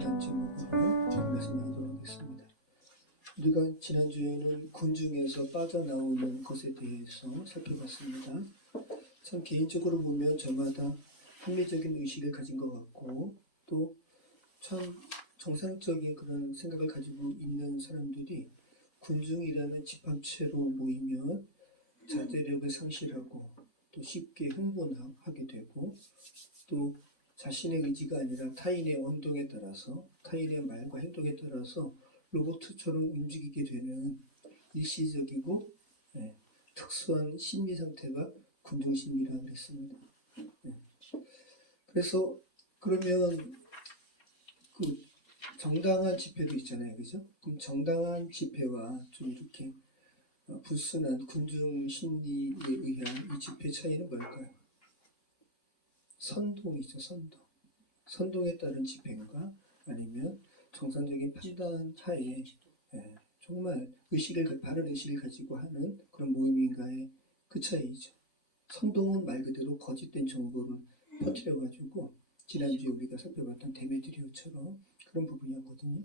이라는 제목으로 말씀 나누도록 하겠습니다. 우리가 지난주에는 군중에서 빠져나오는 것에 대해서 살펴봤습니다. 참 개인적으로 보면 저마다 합리적인 의식을 가진 것 같고 또 참 정상적인 그런 생각을 가지고 있는 사람들이 군중이라는 집합체로 모이면 자제력을 상실하고 또 쉽게 흥분하게 되고 또 자신의 의지가 아니라 타인의 언동에 따라서 타인의 말과 행동에 따라서 로봇처럼 움직이게 되는 일시적이고 특수한 심리 상태가 군중심리라고 그랬습니다. 그래서 그러면 그 정당한 집회도 있잖아요, 그죠? 그럼 정당한 집회와 좀 이렇게 불순한 군중 심리에 의한 이 집회 차이는 뭘까요? 선동이죠, 선동. 선동에 따른 집회인가 아니면 정상적인 판단 하에 정말 바른 의식을 가지고 하는 그런 모임인가의 그 차이죠. 선동은 말 그대로 거짓된 정보를 퍼뜨려가지고 지난주에 우리가 살펴봤던 데메드리오처럼 그런 부분이었거든요.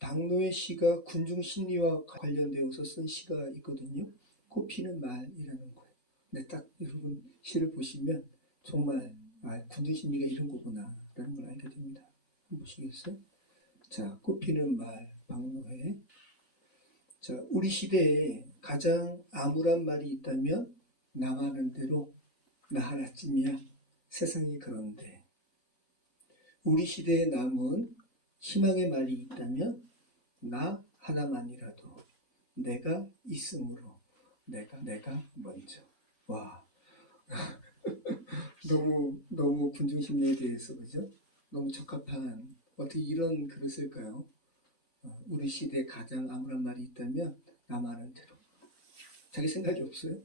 박노의 시가 군중 심리와 관련되어서 쓴 시가 있거든요. 꽃피는 말이라는 거예요. 근데 딱 여러분 시를 보시면 정말 군중 심리가 이런 거구나 라는 걸 알게 됩니다. 한번 보시겠어요? 자, 꽃피는 말, 박노해. 자, 우리 시대에 가장 암울한 말이 있다면 나가는 대로 나 하나쯤이야. 세상이 그런데. 우리 시대에 남은 희망의 말이 있다면 나 하나만이라도 내가 있으므로 내가 먼저. 와. 너무 군중심리에 대해서 그죠? 너무 적합한 어떻게 이런 글을 쓸까요? 우리 시대에 가장 암울한 말이 있다면 나만 하는 대로. 자기 생각이 없어요?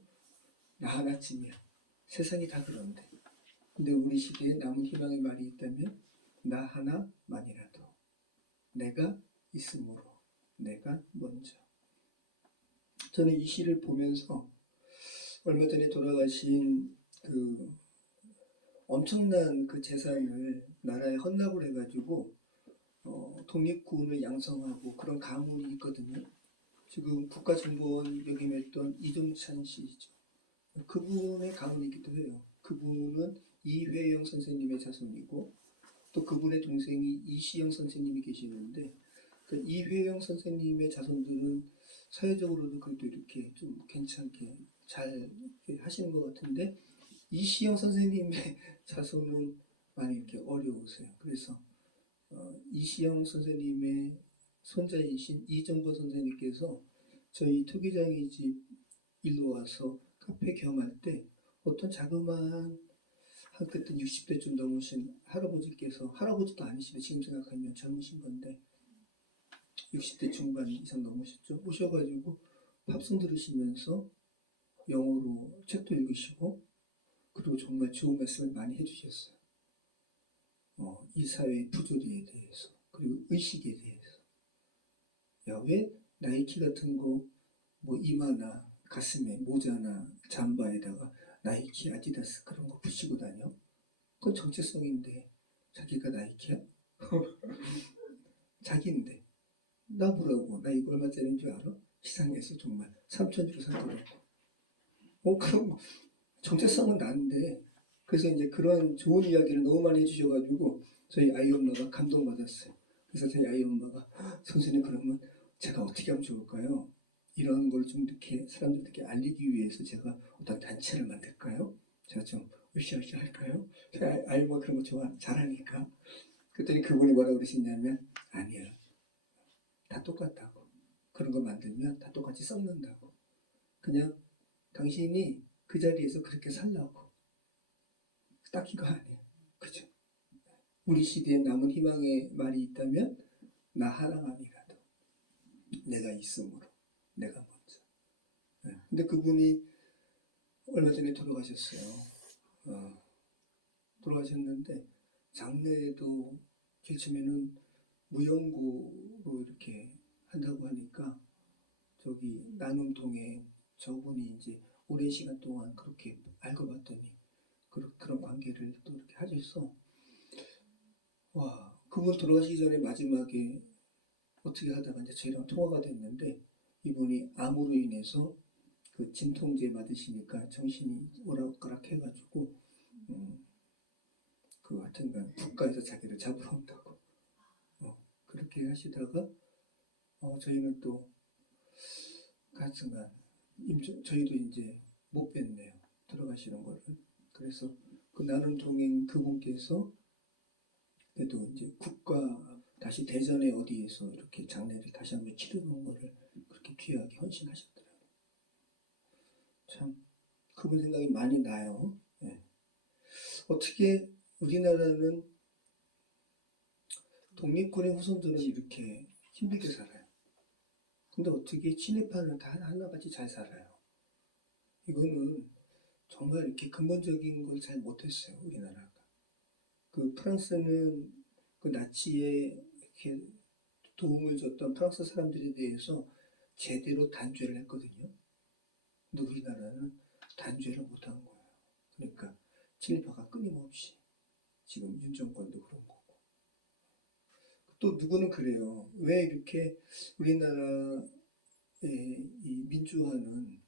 나 하나쯤이야. 세상이 다 그런데. 근데 우리 시대에 남은 희망의 말이 있다면 나 하나만이라도 내가 있으므로 내가 먼저. 저는 이 시를 보면서 얼마 전에 돌아가신 그 엄청난 그 재산을 나라에 헌납을 해가지고 독립군을 양성하고 그런 가문이 있거든요. 지금 국가정보원 역임했던 이종찬 씨죠. 그분의 가문이기도 해요. 그분은 이회영 선생님의 자손이고 또 그분의 동생이 이시영 선생님이 계시는데 그 이회영 선생님의 자손들은 사회적으로도 그래도 이렇게 좀 괜찮게 잘 하시는 것 같은데 이시영 선생님의 자손은 많이 이렇게 어려우세요. 그래서 이시영 선생님의 손자이신 이정보 선생님께서 저희 토기장이 집 일로 와서 카페 겸할 때 어떤 자그마한 한 그때 60대쯤 넘으신 할아버지께서 할아버지도 아니시네 지금 생각하면 젊으신 건데 60대 중반 이상 넘으셨죠. 오셔가지고 팝송 들으시면서 영어로 책도 읽으시고 그리고 정말 좋은 말씀을 많이 해주셨어요. 이 사회의 부조리에 대해서 그리고 의식에 대해서 야, 왜 나이키 같은 거 뭐 이마나 가슴에 모자나 잠바에다가 나이키 아디다스 그런 거 붙이고 다녀? 그건 정체성인데 자기가 나이키야? 자기인데 나 보라고 나 이거 얼마짜리인 줄 알아? 시장에서 정말 3천 주로 사더라고. 그럼 정체성은 나는데 그래서 이제 그런 좋은 이야기를 너무 많이 해주셔가지고 저희 아이 엄마가 감동받았어요. 그래서 저희 아이 엄마가 선생님 그러면 제가 어떻게 하면 좋을까요? 이런 걸 좀 이렇게 사람들에게 알리기 위해서 제가 어떤 단체를 만들까요? 제가 좀 으쌰으쌰 할까요? 저희 아이 엄마 그런 거 잘하니까. 그랬더니 그분이 뭐라고 그러시냐면 아니야. 다 똑같다고. 그런 거 만들면 다 똑같이 썩는다고. 그냥 당신이 그 자리에서 그렇게 살라고. 딱 이거 아니에요. 그죠? 우리 시대에 남은 희망의 말이 있다면 나 하나만이라도 내가 있으므로 내가 먼저. 근데 그분이 얼마 전에 돌아가셨어요. 돌아가셨는데 장례에도 제일 처음에는 무용고로 이렇게 한다고 하니까 저기 나눔동에 저분이 이제 오랜 시간 동안 그렇게 알고 봤더니 그런 관계를 또 이렇게 하셔서 와, 그분 돌아가시기 전에 마지막에 어떻게 하다가 이제 저희랑 통화가 됐는데 이분이 암으로 인해서 그 진통제 맞으시니까 정신이 오락가락해가지고 그 하여튼간 국가에서 자기를 잡으러 온다고 그렇게 하시다가 저희는 또 하여튼간 저희도 이제 못 뵀네요. 들어가시는 거를. 그래서 그 나눔 동행 그분께서 그래도 이제 국가 다시 대전에 어디에서 이렇게 장례를 다시 한번 치르는 거를 그렇게 귀하게 헌신하셨더라고요. 참 그분 생각이 많이 나요. 네. 어떻게 우리나라는 독립군의 후손들은 이렇게 힘들게 살아요. 근데 어떻게 친일파는 다 하나같이 잘 살아요. 이거는 정말 이렇게 근본적인 걸 잘 못했어요. 우리나라가. 그 프랑스는 그 나치에 이렇게 도움을 줬던 프랑스 사람들에 대해서 제대로 단죄를 했거든요. 근데 우리나라는 단죄를 못한 거예요. 그러니까 친일파가 끊임없이 지금 윤 정권도 그런 거고. 또 누구는 그래요. 왜 이렇게 우리나라의 이 민주화는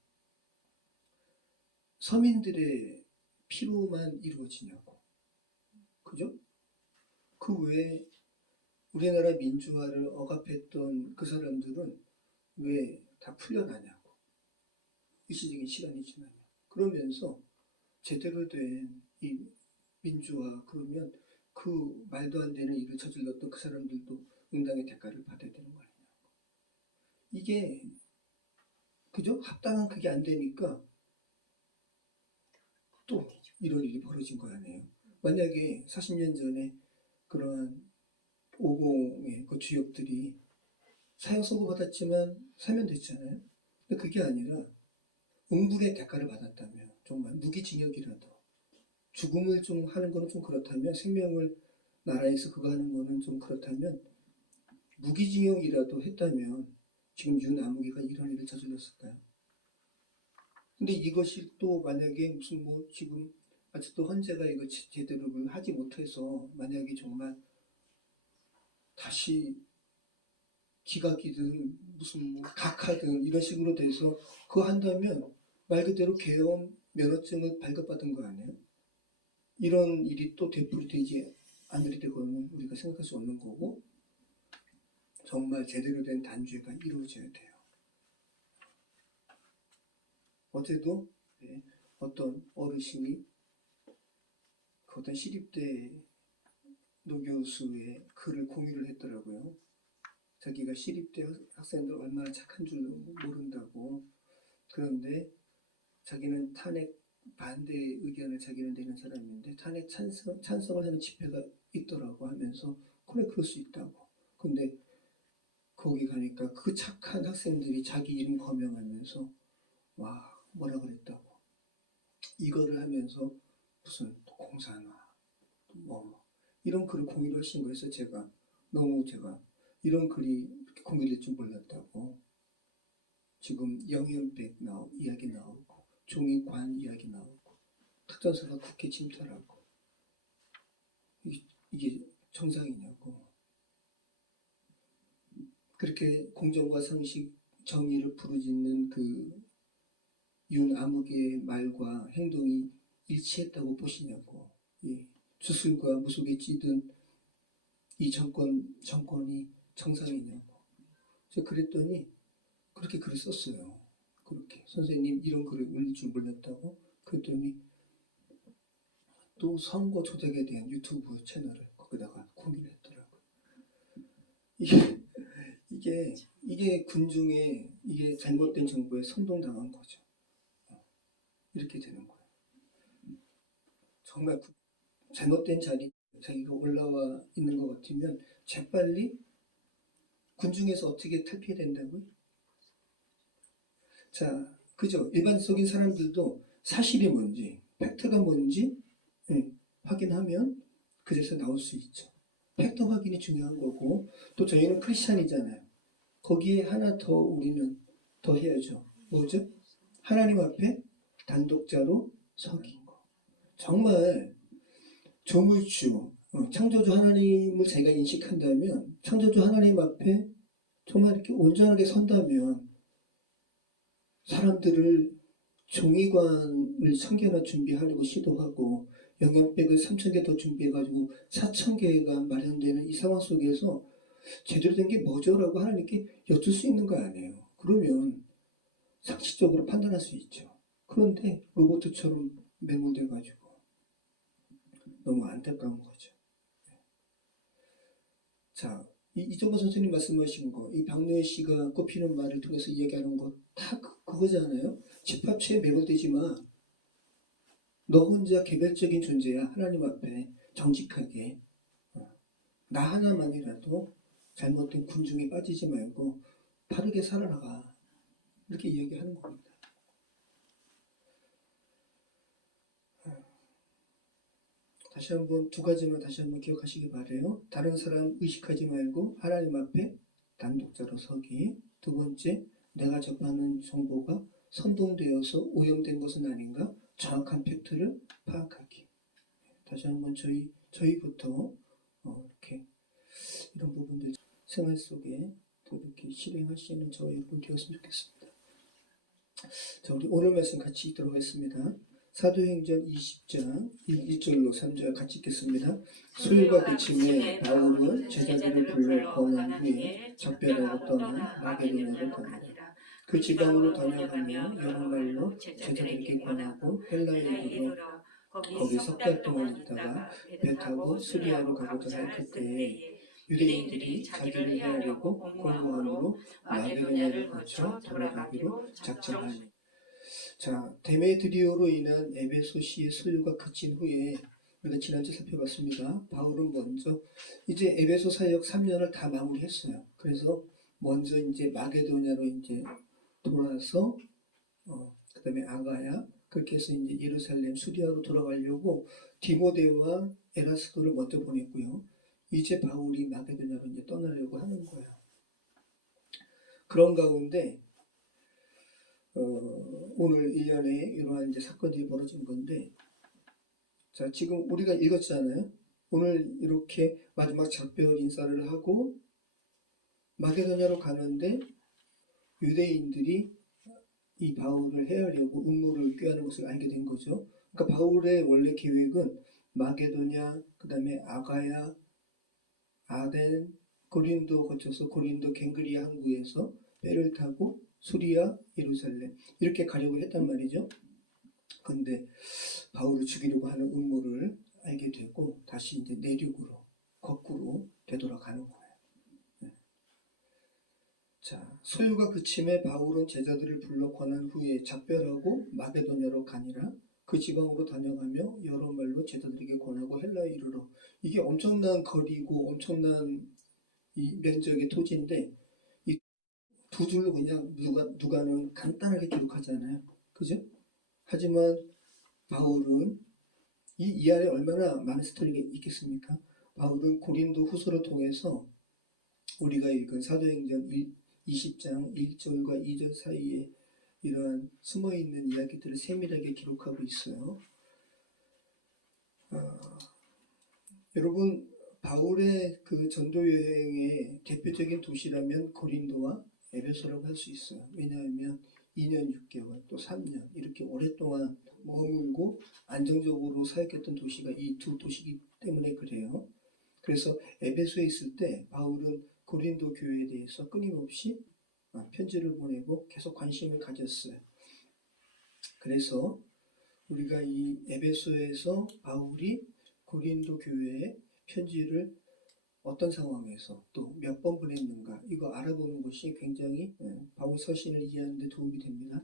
서민들의 피로만 이루어지냐고. 그죠? 그 외에 우리나라 민주화를 억압했던 그 사람들은 왜 다 풀려나냐고. 일시적인 시간이 지나면. 그러면서 제대로 된 이 민주화 그러면 그 말도 안 되는 일을 저질렀던 그 사람들도 응당의 대가를 받아야 되는 거 아니냐. 이게 그죠? 합당한 그게 안 되니까 또 이런 일이 벌어진 거 아니에요. 만약에 40년 전에 그러한 50의 그 주역들이 사형 선고받았지만 사면됐잖아요. 근데 그게 아니라 응분의 대가를 받았다면 정말 무기징역이라도 죽음을 좀 하는 거는 좀 그렇다면 생명을 나라에서 그거 하는 거는 좀 그렇다면 무기징역이라도 했다면 지금 윤아무개가 이런 일을 저질렀을까요? 근데 이것이 또 만약에 무슨 뭐 지금 아직도 헌재가 이거 제대로 하지 못해서 만약에 정말 다시 기각이든 무슨 뭐 각하든 이런 식으로 돼서 그거 한다면 말 그대로 계엄 면허증을 발급받은 거 아니에요? 이런 일이 또 되풀이되지 않을 때고는 우리가 생각할 수 없는 거고 정말 제대로 된 단죄가 이루어져야 돼요. 어제도 어떤 어르신이 그 어떤 시립대 노교수의 글을 공유를 했더라고요. 자기가 시립대 학생들 얼마나 착한 줄 모른다고. 그런데 자기는 탄핵 반대 의견을 자기는 내는 사람인데 탄핵 찬성을 하는 집회가 있더라고 하면서 그래 그럴 수 있다고. 근데 거기 가니까 그 착한 학생들이 자기 이름 거명하면서 와 뭐라 그랬다고. 이거를 하면서 무슨 공산화 뭐 이런 글을 공유를 하신 거에서 제가 이런 글이 공유될 줄 몰랐다고. 지금 영연백 이야기 나오고 종이관 이야기 나오고 특전사가 국회 침탈하고 이게 정상이냐고. 그렇게 공정과 상식 정의를 부르짖는 그 윤아무개의 말과 행동이 일치했다고 보시냐고. 주술과 무속에 찌든 이 정권이 정상이냐고. 제가 그랬더니 그렇게 글을 썼어요. 그렇게 선생님 이런 글을 올릴 줄 몰랐다고. 그랬더니 또 선거 조작에 대한 유튜브 채널을 거기다가 공유를 했더라고요. 이게 군중의 이게 잘못된 정보에 선동당한 거죠. 이렇게 되는 거예요. 정말 잘못된 자기가 올라와 있는 것 같으면 재빨리 군중에서 어떻게 탈피해야 된다고요? 자, 그죠? 일반적인 사람들도 사실이 뭔지, 팩트가 뭔지 확인하면 그래서 나올 수 있죠. 팩트 확인이 중요한 거고 또 저희는 크리스찬이잖아요. 거기에 하나 더 우리는 더 해야죠. 뭐죠? 하나님 앞에 단독자로 서긴 거. 정말 조물주, 창조주 하나님을 자기가 인식한다면 창조주 하나님 앞에 정말 이렇게 온전하게 선다면 사람들을 종이관을 1000개나 준비하려고 시도하고 영양백을 3000개 더 준비해가지고 4000개가 마련되는 이 상황 속에서 제대로 된 게 뭐죠? 라고 하나님께 여쭐 수 있는 거 아니에요. 그러면 상식적으로 판단할 수 있죠. 그런데 로봇처럼 매몰돼가지고 너무 안타까운 거죠. 자, 이정호 선생님 말씀하신 거, 이 박노해 씨가 꽃피는 말을 통해서 이야기하는 거 다 그거잖아요. 집합체에 매몰되지 마. 너 혼자 개별적인 존재야. 하나님 앞에 정직하게. 나 하나만이라도 잘못된 군중에 빠지지 말고 바르게 살아나가. 이렇게 이야기하는 겁니다. 다시 한번 두 가지만 다시 한번 기억하시기 바래요. 다른 사람 의식하지 말고 하나님 앞에 단독자로 서기. 두 번째, 내가 접하는 정보가 선동되어서 오염된 것은 아닌가? 정확한 팩트를 파악하기. 다시 한번 저희부터 이렇게 이런 부분들 생활 속에 또 이렇게 실행할 수 있는 저와 여러분 되었으면 좋겠습니다. 자, 우리 오늘 말씀 같이 읽도록 하겠습니다. 사도행전 20장 1절로 3절 같이 읽겠습니다. 소유가 그침에 바울은 제자들을 불러 권한 후에 작별하고 떠나 마게도냐로 가니라. 그 지방으로 다녀가며 여러 말로 제자들에게 권하고 헬라에 이르러 거기 석 달 동안 있다가 배 타고 수리아로 가고자 할 그때에 유대인들이 자기를 해하려고 공고함으로 마게도냐를 거쳐 돌아가기로 작정하니. 자, 데메드리오로 인한 에베소시의 소유가 그친 후에 우리가 지난주 살펴봤습니다. 바울은 먼저 이제 에베소 사역 3년을 다 마무리했어요. 그래서 먼저 이제 마게도냐로 이제 돌아서 그다음에 아가야 그렇게 해서 이제 예루살렘 수리아로 돌아가려고 디모데와 에라스도를 먼저 보냈고요. 이제 바울이 마게도냐로 이제 떠나려고 하는 거예요. 그런 가운데 오늘 일련에 이러한 이제 사건들이 벌어진 건데, 자, 지금 우리가 읽었잖아요. 오늘 이렇게 마지막 작별 인사를 하고 마게도냐로 가는데 유대인들이 이 바울을 해하려고 음모를 꾀하는 것을 알게 된 거죠. 그러니까 바울의 원래 계획은 마게도냐, 그 다음에 아가야, 아덴, 고린도 거쳐서 고린도 갱그리아 항구에서 배를 타고 수리아, 예루살렘 이렇게 가려고 했단 말이죠. 근데 바울을 죽이려고 하는 음모를 알게 되고 다시 이제 내륙으로 거꾸로 되돌아가는 거예요. 네. 자, 소유가 그침에 바울은 제자들을 불러 권한 후에 작별하고 마게도냐로 가니라. 그 지방으로 다녀가며 여러 말로 제자들에게 권하고 헬라에 이르러. 이게 엄청난 거리고 엄청난 이 면적의 토지인데 이 두 줄로 그냥 누가는 간단하게 기록하잖아요. 그죠? 하지만 바울은 이 안에 얼마나 많은 스토리가 있겠습니까? 바울은 고린도 후서를 통해서 우리가 읽은 사도행전 20장 1절과 2절 사이에 이러한 숨어있는 이야기들을 세밀하게 기록하고 있어요. 여러분, 바울의 그 전도 여행의 대표적인 도시라면 고린도와 에베소라고 할 수 있어요. 왜냐하면 2년 6개월 또 3년 이렇게 오랫동안 머물고 안정적으로 사역했던 도시가 이 두 도시이기 때문에 그래요. 그래서 에베소에 있을 때 바울은 고린도 교회에 대해서 끊임없이 편지를 보내고 계속 관심을 가졌어요. 그래서 우리가 이 에베소에서 바울이 고린도 교회에 편지를 어떤 상황에서 또 몇 번 보냈는가 이거 알아보는 것이 굉장히 바울 서신을 이해하는 데 도움이 됩니다.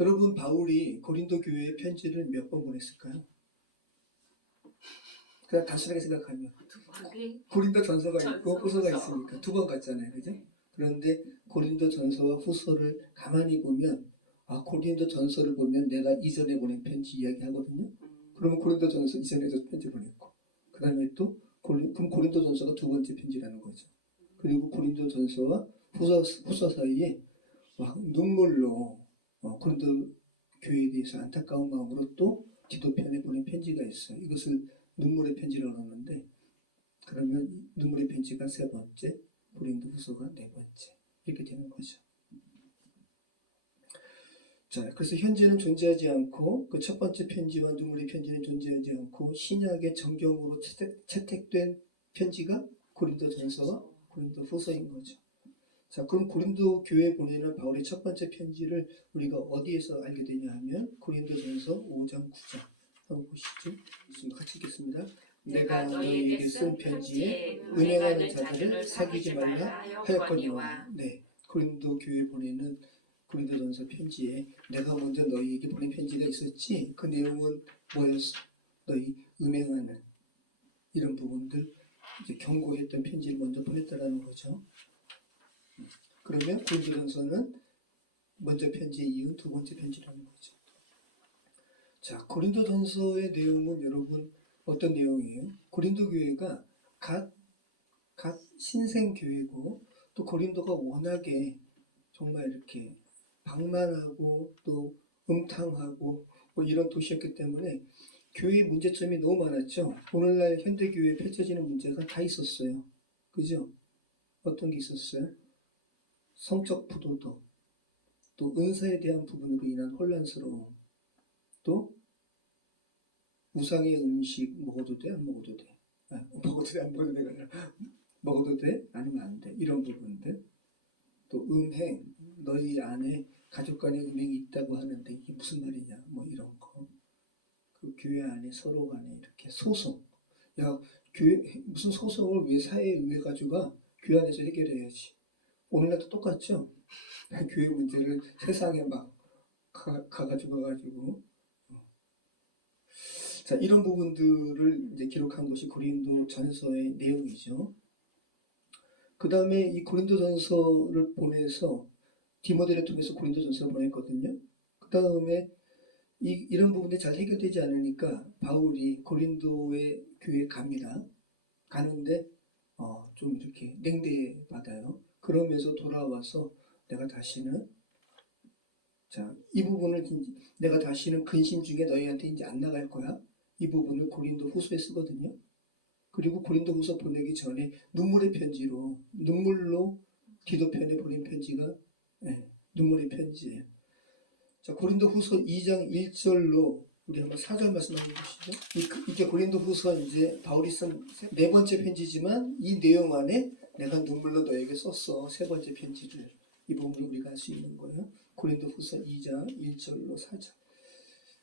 여러분, 바울이 고린도 교회에 편지를 몇 번 보냈을까요? 그냥 단순하게 생각하면 고린도 전서가 있고 후서가 있으니까 두 번 갔잖아요. 그죠? 그런데 고린도 전서와 후서를 가만히 보면 고린도 전서를 보면 내가 이전에 보낸 편지 이야기하거든요. 그러면 고린도 전서 이전에도 편지 보냈고 그 다음에 또 그럼 고린도 전서가 두 번째 편지라는 거죠. 그리고 고린도 전서와 후서 사이에 막 눈물로 고린도 교회에 대해서 안타까운 마음으로 또 디도편에 보낸 편지가 있어요. 이것을 눈물의 편지라고 하는데 그러면 눈물의 편지가 세 번째, 고린도후서가 네 번째 이렇게 되는 거죠. 자, 그래서 현재는 존재하지 않고 그 첫 번째 편지와 눈물의 편지는 존재하지 않고 신약의 정경으로 채택된 편지가 고린도전서와 고린도후서인 거죠. 자, 그럼 고린도 교회에 보내는 바울의 첫 번째 편지를 우리가 어디에서 알게 되냐 하면 고린도전서 5장 9장 한번 보시죠. 같이 읽겠습니다. 내가 너희에게 쓴 편지에 음행하는 자들을 사귀지 말라 하였거니와. 네, 고린도 교회에 보내는 고린도전서 편지에 내가 먼저 너희에게 보낸 편지가 있었지. 그 내용은 뭐였어? 너희 음행하는 이런 부분들 이제 경고했던 편지를 먼저 보냈다라는 거죠. 그러면 고린도전서는 먼저 편지에 이은 두 번째 편지라는 거죠. 자, 고린도전서의 내용은 여러분 어떤 내용이에요? 고린도 교회가 각 신생 교회고 또 고린도가 워낙에 정말 이렇게 방만하고 또 음탕하고 뭐 이런 도시였기 때문에 교회의 문제점이 너무 많았죠. 오늘날 현대 교회에 펼쳐지는 문제가 다 있었어요. 그죠? 어떤 게 있었어요? 성적 부도덕, 또 은사에 대한 부분으로 인한 혼란스러움, 또 우상의 음식 먹어도 돼? 안 먹어도 돼? 먹어도 돼? 안 먹어도 돼가 아니라 먹어도 돼? 아니면 안 돼? 이런 부분들. 또 음행, 너희 안에 가족 간의 음행이 있다고 하는데 이게 무슨 말이냐? 뭐 이런 거. 그 교회 안에 서로 간에 이렇게 소송. 야, 교회 무슨 소송을 왜 사회의회 가지고 교회 안에서 해결해야지. 오늘날도 똑같죠? 교회 문제를 세상에 막 가가지고 자, 이런 부분들을 이제 기록한 것이 고린도 전서의 내용이죠. 그 다음에 이 고린도 전서를 보내서 디모데를 통해서 고린도 전서를 보냈거든요. 그 다음에 이런 부분이 잘 해결되지 않으니까 바울이 고린도의 교회에 갑니다. 가는데 좀 이렇게 냉대받아요. 그러면서 돌아와서 내가 다시는 이 부분을 내가 다시는 근심 중에 너희한테 이제 안 나갈 거야. 이 부분을 고린도 후서에 쓰거든요. 그리고 고린도 후서 보내기 전에 눈물의 편지로 눈물로 기도편에 보낸 편지가 눈물의 편지예요. 자, 고린도 후서 2장 1절로 우리 한번 4절 말씀 한번 보시죠. 이게 고린도 후서 이제 바울이 쓴 네 번째 편지지만 이 내용 안에 내가 눈물로 너에게 썼어. 세 번째 편지를. 이 부분을 우리가 알 수 있는 거예요. 고린도 후서 2장 1절로 4절.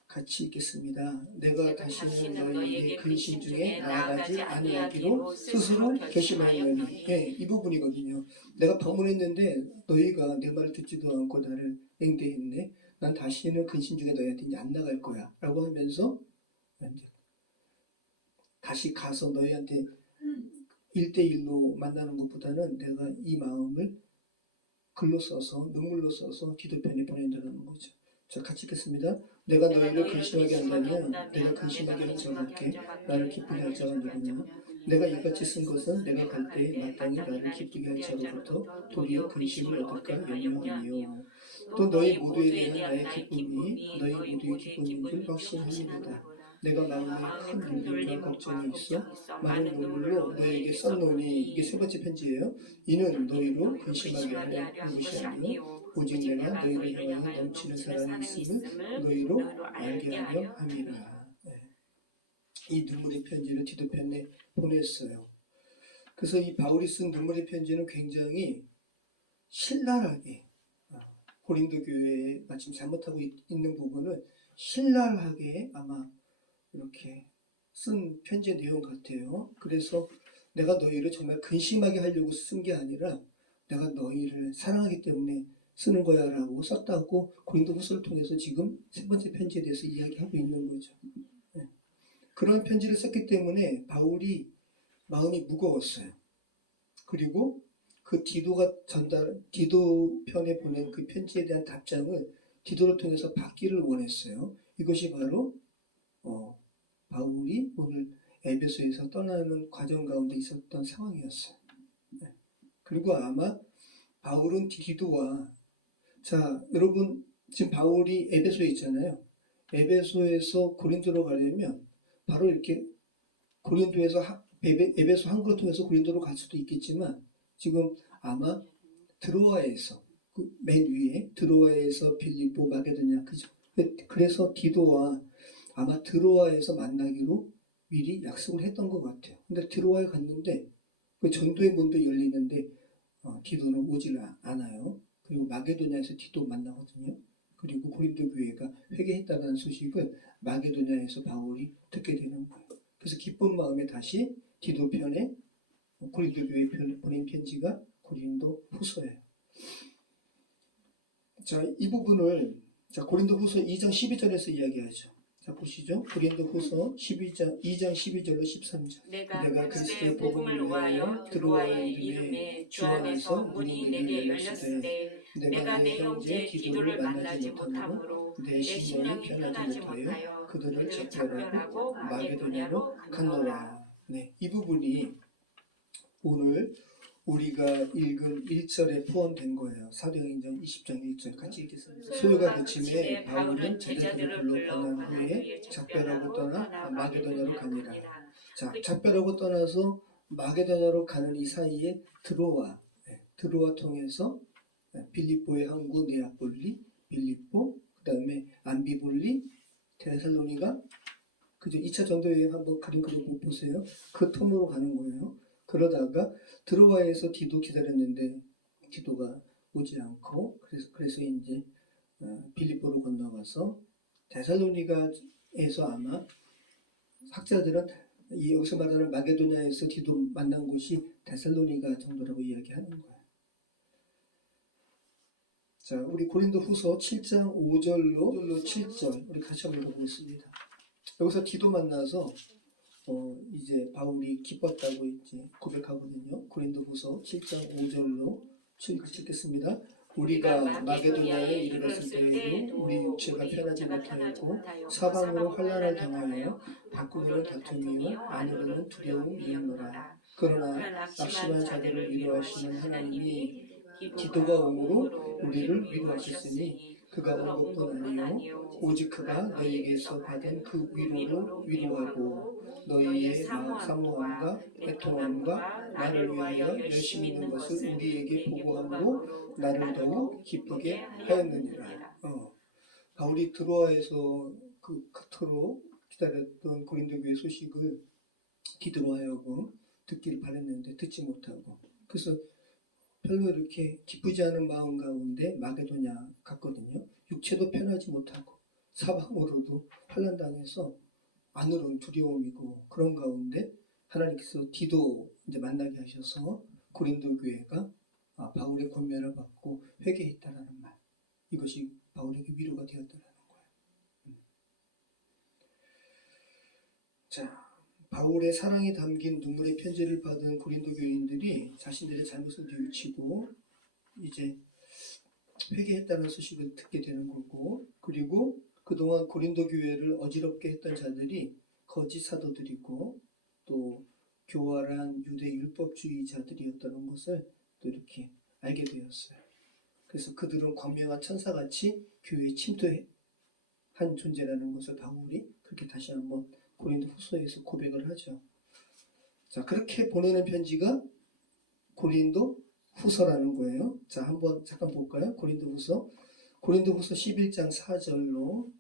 같이 읽겠습니다. 내가 다시는 너희에게 근심 중에 나아가지 아니하기로 스스로 결심하였노니. 이 부분이거든요. 내가 방문했는데 너희가 내 말을 듣지도 않고 나를 냉대했네. 난 다시는 근심 중에 너희한테 이제 안 나갈 거야. 라고 하면서 이제 다시 가서 너희한테 1대1로 만나는 것보다는 내가 이 마음을 글로 써서 눈물로 써서 기도편에 보낸다는 거죠. 자, 같이 읽겠습니다. 내가 너희를 근심하게 한다면 내가 근심하게 한 자밖에 나를 기쁘게 할 자가 누구냐? 내가 이같이 쓴 것은 내가 갈 때에 마땅히 나를 기쁘게 할 자로부터 도리어 근심을 얻을까 염려하니요. 또 너희 모두에 대한 나의 기쁨이 너희 모두의 기쁨인 줄 확신하니로다. 내가 마음에 큰 힘듦과 걱정이 있어 많은 눈물로 너희에게 썼노니. 이게 세 번째 편지예요. 이는 너희로 근심하게 하려 한 것이 아니요 오직 내가 너희를 향하여 넘치는 사랑이 있음을 너희로 알게 하려 함이라. 이 눈물의 편지를 디도편에 보냈어요. 그래서 이 바울이 쓴 눈물의 편지는 굉장히 신랄하게 고린도 교회에 마침 잘못하고 있는 부분을 신랄하게 아마 이렇게 쓴 편지의 내용 같아요. 그래서 내가 너희를 정말 근심하게 하려고 쓴 게 아니라 내가 너희를 사랑하기 때문에 쓰는 거야 라고 썼다고 고린도 후서를 통해서 지금 세 번째 편지에 대해서 이야기하고 있는 거죠. 그런 편지를 썼기 때문에 바울이 마음이 무거웠어요. 그리고 그 디도편에 보낸 그 편지에 대한 답장을 디도를 통해서 받기를 원했어요. 이것이 바로 바울이 오늘 에베소에서 떠나는 과정 가운데 있었던 상황이었어요. 그리고 아마 바울은 디도와 여러분 지금 바울이 에베소에 있잖아요. 에베소에서 고린도로 가려면 바로 이렇게 고린도에서 에베소 항구를 통해서 고린도로 갈 수도 있겠지만 지금 아마 드로아에서 맨 위에 드로아에서 빌립보 마게도냐 그죠? 그래서 디도와 아마 드로아에서 만나기로 미리 약속을 했던 것 같아요. 근데 드로아에 갔는데 그 전도의 문도 열리는데 디도는 오질 않아요. 그리고 마게도냐에서 디도 만나거든요. 그리고 고린도 교회가 회개했다는 소식을 마게도냐에서 바울이 듣게 되는 거예요. 그래서 기쁜 마음에 다시 디도 편에 고린도 교회에 보낸 편지가 고린도 후서예요. 자, 이 부분을 고린도 후서 2장 12절에서 이야기하죠. 자, 보시죠. 고린도 후서 2장 12절로 13절. 내가 그리스도의 복음을 위하여 드로아의 이름에 주 안에서 문이 내게 열렸을 때 내가 내 형제 디도를 만나지 못함으로 내 심령이 편하지 못하여 그들을 작별하고 마게도냐로 갔노라. 네, 이 부분이 오늘 우리가 읽은 1절에 포함된 거예요. 사도행전 20장 1절 같이 읽겠습니다. 소요가 그침에 바울은 제자들을 불러 보낸 후에 작별하고 떠나 마게도냐로 갑니다. 자, 작별하고 떠나서 마게도냐로 가는 이 사이에 드로아 통해서 빌립보의 항구 네아폴리, 빌립보, 그 다음에 안비볼리, 데살로니가 그죠? 2차 전도 여행 한번 그림 그려보 보세요. 그 통로로 가는 거예요. 그러다가 드로아에서 디도 기다렸는데 디도가 오지 않고 그래서 이제 빌립보로 건너가서 데살로니가에서 아마 학자들은 여기서 말하는 마게도냐에서 디도 만난 곳이 데살로니가 정도라고 이야기하는 거예요. 자, 우리 고린도 후서 7장 5절로 7절 우리 같이 한번 읽어보겠습니다. 여기서 디도 만나서 이제 바울이 기뻤다고 이제 고백하거든요. 고린도후서 7장 5절로 읽겠습니다. 우리가 마게도냐에 이르렀을 때에도 우리 육체가 편하지 못하였고 사방으로 환난을 당하여 밖으로는 다툼이요 안으로는 두려움이었노라. 그러나 낙심한 자들을 위로하시는 하나님이 디도가 오므로 우리를 위로하셨으니 그가 온 것뿐 아니요 오직 그가 너희에게서 받은 그 위로를 위로하고 너희의 사모함과 애통함과 나를 위하여 열심히 있는 것을 우리에게 보고함으로 나를 더욱 기쁘게 하였느니라. 바울이 드로아에서 그토록 기다렸던 고린도 교회 소식을 디도로 하여금 듣기를 바랬는데 듣지 못하고 그래서 별로 이렇게 기쁘지 않은 마음 가운데 마게도냐 갔거든요. 육체도 편하지 못하고 사방으로도 환난당해서 안으로는 두려움이고 그런 가운데 하나님께서 디도 이제 만나게 하셔서 고린도 교회가 바울의 권면을 받고 회개했다라는 말. 이것이 바울에게 위로가 되었다라는 거예요. 자, 바울의 사랑이 담긴 눈물의 편지를 받은 고린도 교인들이 자신들의 잘못을 뉘우치고 이제 회개했다는 소식을 듣게 되는 거고, 그리고 그동안 고린도 교회를 어지럽게 했던 자들이 거짓 사도들이고 또 교활한 유대 율법주의자들이었다는 것을 또 이렇게 알게 되었어요. 그래서 그들은 광명한 천사같이 교회에 침투한 존재라는 것을 바울이 그렇게 다시 한번 고린도 후서에서 고백을 하죠. 자, 그렇게 보내는 편지가 고린도 후서라는 거예요. 자, 한번 잠깐 볼까요? 고린도 후서 11장 4절로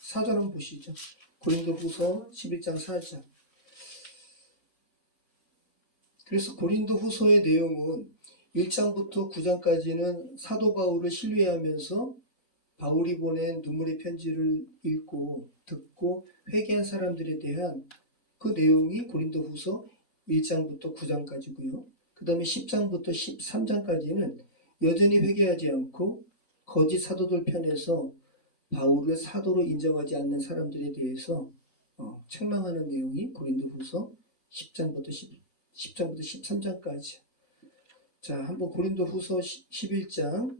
4절 한번 보시죠. 고린도 후서 11장 4절. 그래서 고린도 후서의 내용은 1장부터 9장까지는 사도 바울을 신뢰하면서 바울이 보낸 눈물의 편지를 읽고 듣고 회개한 사람들에 대한 그 내용이 고린도 후서 1장부터 9장까지고요. 그 다음에 10장부터 13장까지는 여전히 회개하지 않고 거짓 사도들 편에서 바울을 사도로 인정하지 않는 사람들에 대해서 책망하는 내용이 고린도 후서 10장부터 13장까지. 자, 한번 고린도 후서 11장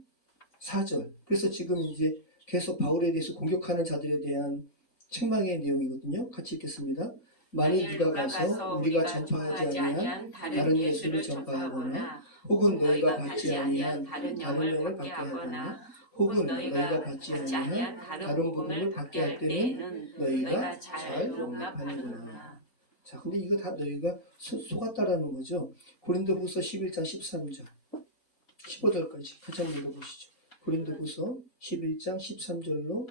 4절. 그래서 지금 이제 계속 바울에 대해서 공격하는 자들에 대한 책망의 내용이거든요. 같이 읽겠습니다. 만일 누가 가서 우리가 전파하지 아니한 다른 예수를 전파하거나 혹은 너희가 받지 아니한 다른 영을 받게 하거나 혹은 너희가 받지 아니한 다른 복음을 받게 할 때는 너희가 잘 용납하는구나. 자, 근데 이거 다 너희가 속았다라는 거죠. 고린도후서 11장 13절 15절까지 같이 한번 읽어보시죠. 고린도후서 11장 13절로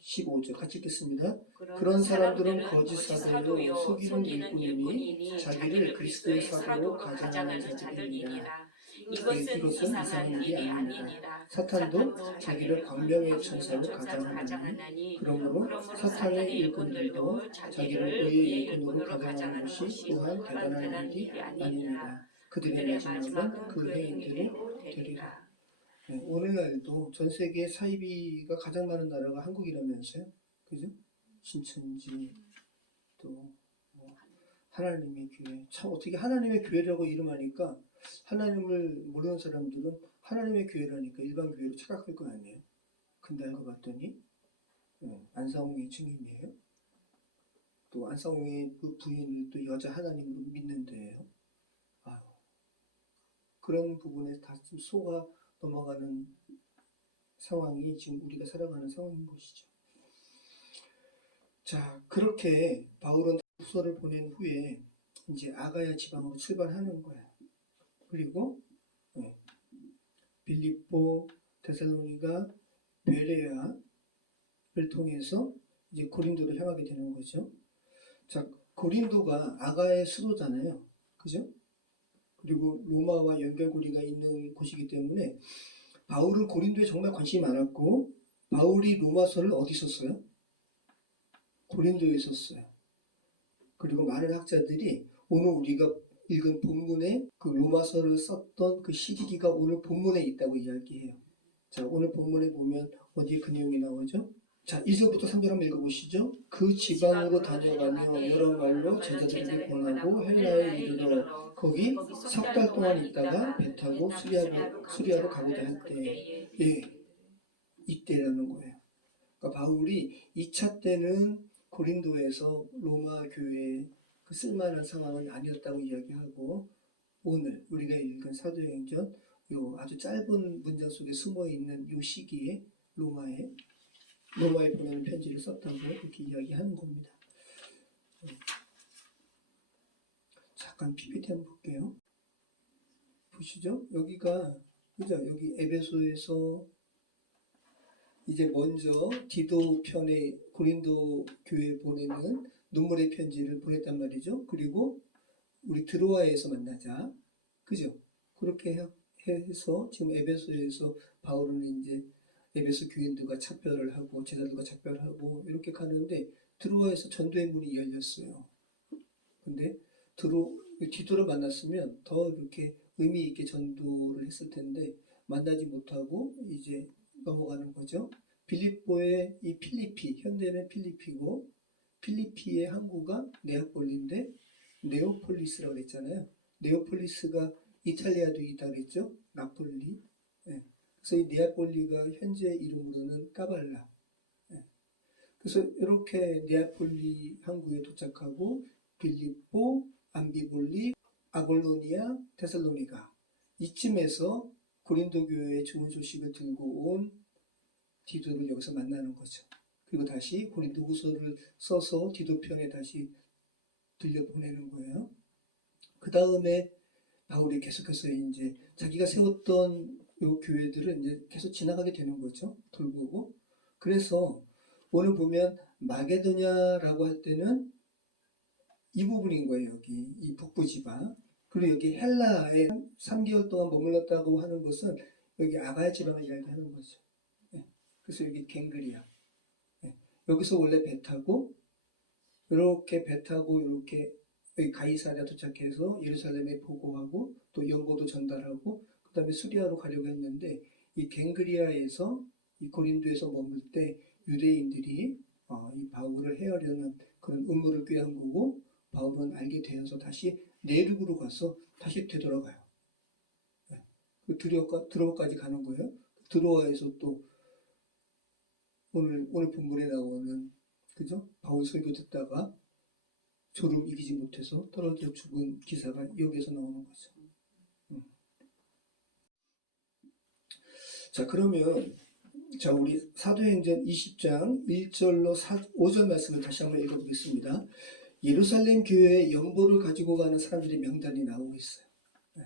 15절 같이 읽겠습니다. 그런 사람들은 거짓 사도요 속이는 일꾼이니 자기를 그리스도의 사도로 가장하는 자들이니라. 이것은 이상한 일이 아니니라. 사탄도 자기를 광명의 천사로 가장하나니 그러므로 사탄의 일꾼들도 자기를 의의 일꾼으로 가장하는 것이 또한 대단한 일이 아니니라. 그들의 마지막은 그 행위대로 되리라. 네, 오늘날도 전 세계 사이비가 가장 많은 나라가 한국이라면서요, 그죠? 신천지 또 하나님의 교회. 참 어떻게 하나님의 교회라고 이름하니까 하나님을 모르는 사람들은 하나님의 교회라니까 일반 교회로 착각할 거 아니에요. 근데 알고 봤더니 안상홍의 증인이에요. 또 안상홍의 그 부인을 또 여자 하나님으로 믿는 데예요. 아유, 그런 부분에 다 속아 넘어가는 상황이 지금 우리가 살아가는 상황인 것이죠. 자, 그렇게 바울은 후서를 보낸 후에 이제 아가야 지방으로 출발하는 거야. 그리고 빌립보, 데살로니가, 베레아를 통해서 이제 고린도를 향하게 되는 거죠. 자, 고린도가 아가의 수도잖아요. 그죠? 그리고 로마와 연결고리가 있는 곳이기 때문에 바울은 고린도에 정말 관심이 많았고 바울이 로마서를 어디 썼어요? 고린도에 썼어요. 그리고 많은 학자들이 오늘 우리가 읽은 본문에 그 로마서를 썼던 그 시기가 오늘 본문에 있다고 이야기해요. 자, 오늘 본문에 보면 어디에 그 내용이 나오죠? 자, 1절부터 3절 한번 읽어보시죠. 그 지방으로 다녀가며 여러 말로 제자들에게 권하고 헬라에 이르러 거기 석 달 동안 있다가 배 타고 수리아로 가고자 할 때, 이때라는 거예요. 그러니까 바울이 2차 때는 고린도에서 로마 교회에 그 쓸만한 상황은 아니었다고 이야기하고 오늘 우리가 읽은 사도행전 요 아주 짧은 문장 속에 숨어 있는 요 시기에 로마에 보내는 편지를 썼다고 이렇게 이야기하는 겁니다. 잠깐 PPT 한번 볼게요. 보시죠. 여기가 그죠? 여기 에베소에서 이제 먼저 디도 편에 고린도 교회에 보내는 눈물의 편지를 보냈단 말이죠. 그리고 우리 드로아에서 만나자. 그죠? 그렇게 해서 지금 에베소에서 바울은 이제 에베소 교인들과 작별을 하고 제자들과 작별하고 이렇게 가는데 드로아에서 전도의 문이 열렸어요. 근데 디도를 만났으면 더 이렇게 의미 있게 전도를 했을 텐데 만나지 못하고 이제 넘어가는 거죠. 빌립보의 이 필리피, 현대는 필리피고 필리피의 항구가 네아폴리인데 네오폴리스라고 그랬잖아요. 네오폴리스가 이탈리아도 있다고 그랬죠. 나폴리. 그래서 이 네아폴리가 현재 이름으로는 까발라. 그래서 이렇게 네아폴리 항구에 도착하고 빌립보, 암비볼리, 아볼로니아, 데살로니가 이쯤에서 고린도 교회의 좋은 소식을 들고 온 디도를 여기서 만나는 거죠. 그리고 다시 고린도 후서를 써서 디도 편에 다시 들려보내는 거예요. 그 다음에 바울이 계속해서 이제 자기가 세웠던 요 교회들을 이제 계속 지나가게 되는 거죠. 돌보고. 그래서 오늘 보면 마게도냐라고 할 때는 이 부분인 거예요. 여기 이 북부 지방. 그리고 여기 헬라에 3개월 동안 머물렀다고 하는 것은 여기 아가야 지방을 이야기하는 거죠. 그래서 여기 갱그리아. 여기서 원래 배 타고 이렇게 배 타고 이렇게 여기 가이사랴 도착해서 예루살렘에 보고하고 또 연고도 전달하고 그 다음에 수리아로 가려고 했는데 이 갱그리아에서 이 고린도에서 머물 때 유대인들이 이 바울을 해하려는 그런 음모를 꾀한 거고 바울은 알게 되어서 다시 내륙으로 가서 다시 되돌아가요. 그 드로아까지 가는 거예요. 드로아에서 또 오늘 본문에 나오는 그죠? 바울 설교 듣다가 졸음 이기지 못해서 떨어져 죽은 기사가 여기에서 나오는 거죠. 자, 그러면 자, 우리 사도행전 20장 1절로 5절 말씀을 다시 한번 읽어보겠습니다. 예루살렘 교회에 연보를 가지고 가는 사람들의 명단이 나오고 있어요. 네.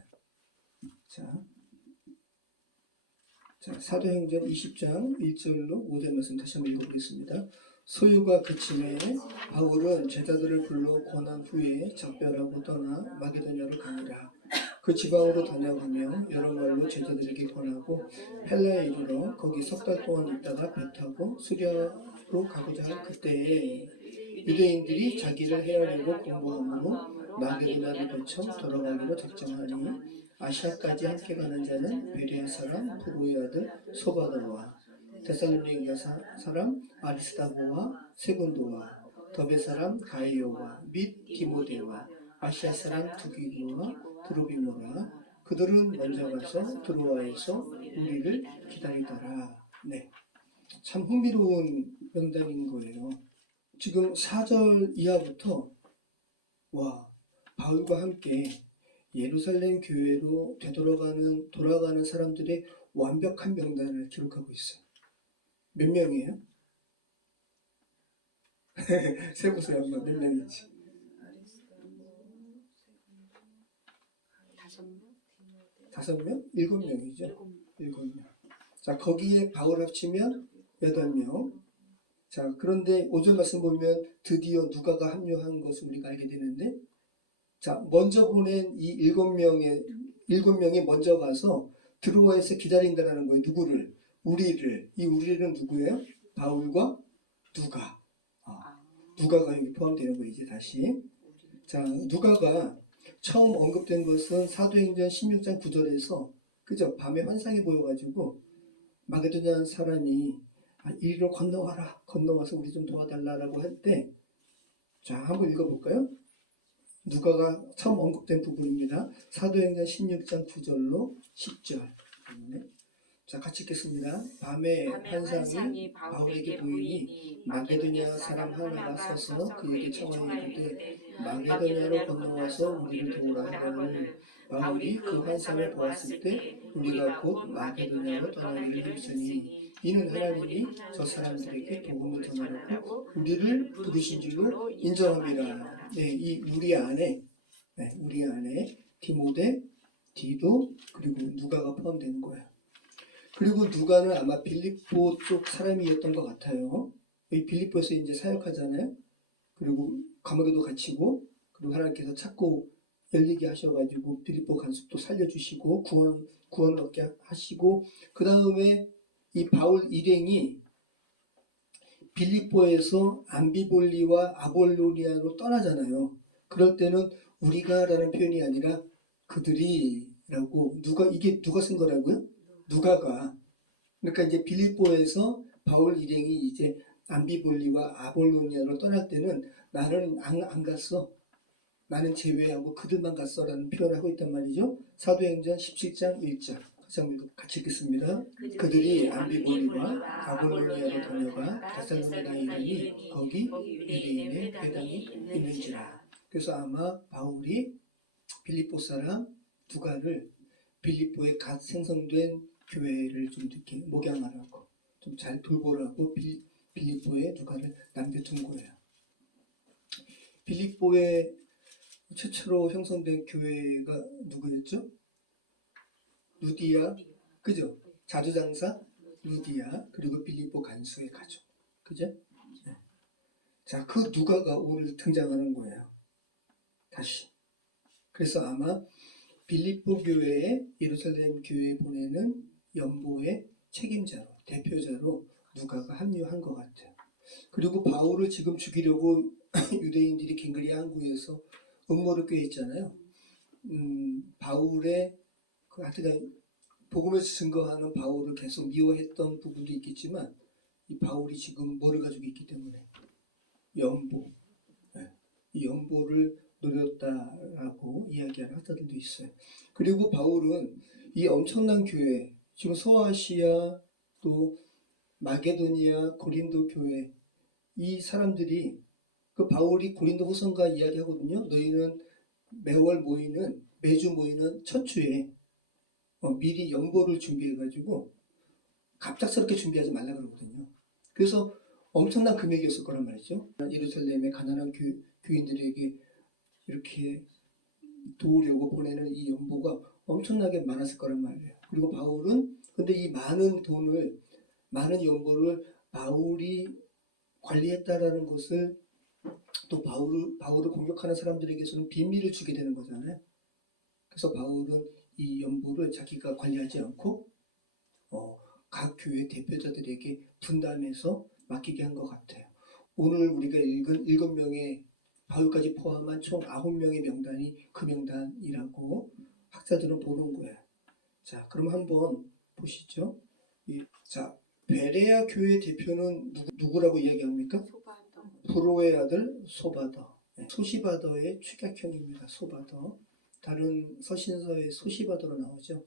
자, 사도행전 20장 1절로 5절 말씀 다시 한번 읽어보겠습니다. 소유가 그침에 바울은 제자들을 불러 권한 후에 작별하고 떠나 마게도냐로 가니라. 그 지방으로 다녀가며 여러 말로 제자들에게 권하고 헬라에 이르러 거기 석 달 동안 있다가 배 타고 수리아로 가고자 한 그때에 유대인들이 자기를 헤아리고 공부함으로 마게도냐를 거쳐 돌아가기로 작정하니 아시아까지 함께 가는 자는 베레아 사람 브로의 아들 소바더와 데살로니가 사람 아리스다고와 세군도와 더베 사람 가이오와 및 디모데와 아시아 사람 두기고와 드로비모라. 그들은 먼저 가서 드로아에서 우리를 기다리더라. 네, 참 흥미로운 명단인 거예요. 지금 4절 이하부터 바울과 함께 예루살렘 교회로 돌아가는 사람들의 완벽한 명단을 기록하고 있어요. 몇 명이에요? 세보세요 한번. 몇 명인지. 5명? 7명이죠. 7명. 자, 거기에 바울 합치면 8명. 자, 그런데 5절 말씀 보면 드디어 누가가 합류한 것을 우리가 알게 되는데, 자, 먼저 보낸 이 7명이 먼저 가서 드로아에서 기다린다는 거예요. 누구를? 우리를. 이 우리는 누구예요? 바울과 누가. 누가가 여기 포함되는 거예요, 이제 다시. 자, 누가가 처음 언급된 것은 사도행전 16장 9절에서, 그죠? 밤에 환상이 보여가지고, 마게도냐 사람이 이리로 건너와라. 건너와서 우리 좀 도와달라라고 할 때, 자, 한번 읽어볼까요? 누가가 처음 언급된 부분입니다. 사도행전 16장 9절로 10절. 자, 같이 읽겠습니다. 밤에 환상이 바울에게 보이니 마게도냐 사람 하나가 서서 그에게 청하여 이르되 마게도냐로 건너와서 우리를 도우라 하거늘 바울이 그 환상을 보았을 때 우리가 곧 마게도냐로 떠나기를 힘쓰니 이는 하나님이 저 사람들에게 복음을 전하라고 우리를 부르신 줄로 인정함이라. 네, 이 우리 안에 디모데, 디도 그리고 누가가 포함되는 거예요. 그리고 누가는 아마 빌립보 쪽 사람이었던 것 같아요. 이 빌립보에서 이제 사역하잖아요. 그리고 감옥에도 갇히고, 그리고 하나님께서 찾고 열리게 하셔가지고 빌립보 간섭도 살려주시고 구원 얻게 하시고, 그 다음에 이 바울 일행이 빌립보에서 암비볼리와 아볼로니아로 떠나잖아요. 그럴 때는 우리가라는 표현이 아니라 그들이라고, 누가 쓴 거라고요? 누가가. 그러니까 이제 빌립보에서 바울 일행이 이제 암비볼리와 아볼로니아로 떠날 때는 나는 안 갔어. 나는 제외하고 그들만 갔어라는 표현을 하고 있단 말이죠. 사도행전 17장 1절. 같이 읽겠습니다. 그들이 암비볼리와 아볼로니아로 다녀가 데살로니가에 이르니 거기 유대인의 회당이 있는지라. 그래서 아마 바울이 빌립보 사람 누가를 빌립보에 갓 생성된 교회를 좀 이렇게 목양하라고, 좀 잘 돌보라고 빌립보에 누가를 남겨둔 거예요. 빌립보에 최초로 형성된 교회가 누구였죠? 루디아, 그죠? 자주장사 루디아, 그리고 빌립보 간수의 가족, 그죠? 네. 자, 그 누가가 오늘 등장하는 거예요. 다시. 그래서 아마 빌립보 교회에 예루살렘 교회에 보내는 연보의 책임자로, 대표자로 누가가 합류한 것 같아요. 그리고 바울을 지금 죽이려고 유대인들이 갱그리 항구에서 음모를 꾀했잖아요. 바울의 하여튼 복음에서 증거하는 바울을 계속 미워했던 부분도 있겠지만, 이 바울이 지금 뭐를 가지고 있기 때문에 연보, 이 연보를 노렸다라고 이야기하는 학자들도 있어요. 그리고 바울은 이 엄청난 교회, 지금 소아시아 또 마게도니아 고린도 교회, 이 사람들이 그 바울이 고린도 후서가 이야기하거든요. 너희는 매주 모이는 첫 주에 미리 연보를 준비해가지고 갑작스럽게 준비하지 말라 그러거든요. 그래서 엄청난 금액이었을 거란 말이죠. 예루살렘의 가난한 교인들에게 이렇게 도우려고 보내는 이 연보가 엄청나게 많았을 거란 말이에요. 그리고 바울은 근데 이 많은 돈을, 많은 연보를 바울이 관리했다라는 것을 또 바울을 공격하는 사람들에게서는 비밀을 주게 되는 거잖아요. 그래서 바울은 이 연보를 자기가 관리하지 않고 각 교회 대표자들에게 분담해서 맡기게 한 것 같아요. 오늘 우리가 읽은 7명의 바울까지 포함한 총 9명의 명단이 그 명단이라고 학자들은 보는 거예요. 자, 그럼 한번 보시죠. 자, 베레아 교회 대표는 누구라고 이야기합니까? 소바더. 브로의 아들 소바더. 소시바더의 축약형입니다. 소바더. 다른 서신서에 소시바더로 나오죠.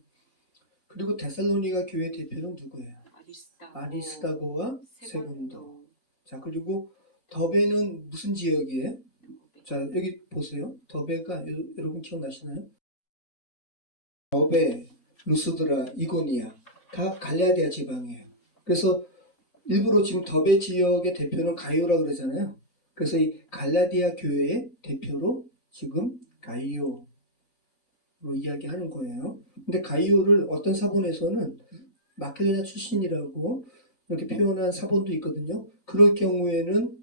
그리고 데살로니가 교회 대표는 누구예요? 아리스다고와 세군도. 자, 그리고 더베는 무슨 지역이에요? 자, 여기 보세요. 더베가 여러분 기억나시나요? 더베, 루스드라, 이고니아 다 갈라디아 지방이에요. 그래서 일부러 지금 더베 지역의 대표는 가이오라 그러잖아요. 그래서 이 갈라디아 교회의 대표로 지금 가이오로 이야기하는 거예요. 근데 가이오를 어떤 사본에서는 마케도냐 출신이라고 이렇게 표현한 사본도 있거든요. 그럴 경우에는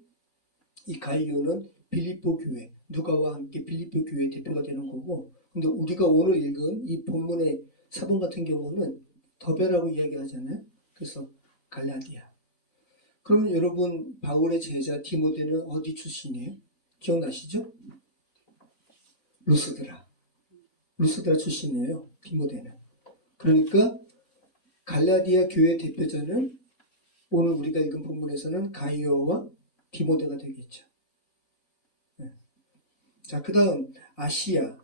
이 가이오는 빌립보 교회, 누가와 함께 빌립보 교회 대표가 되는 거고, 근데 우리가 오늘 읽은 이 본문의 사본 같은 경우는 더베라고 이야기하잖아요. 그래서 갈라디아. 그러면 여러분 바울의 제자 디모데는 어디 출신이에요? 기억나시죠? 루스드라 출신이에요. 디모데는. 그러니까 갈라디아 교회 대표자는 오늘 우리가 읽은 본문에서는 가이오와 디모데가 되겠죠. 네. 자, 그 다음 아시아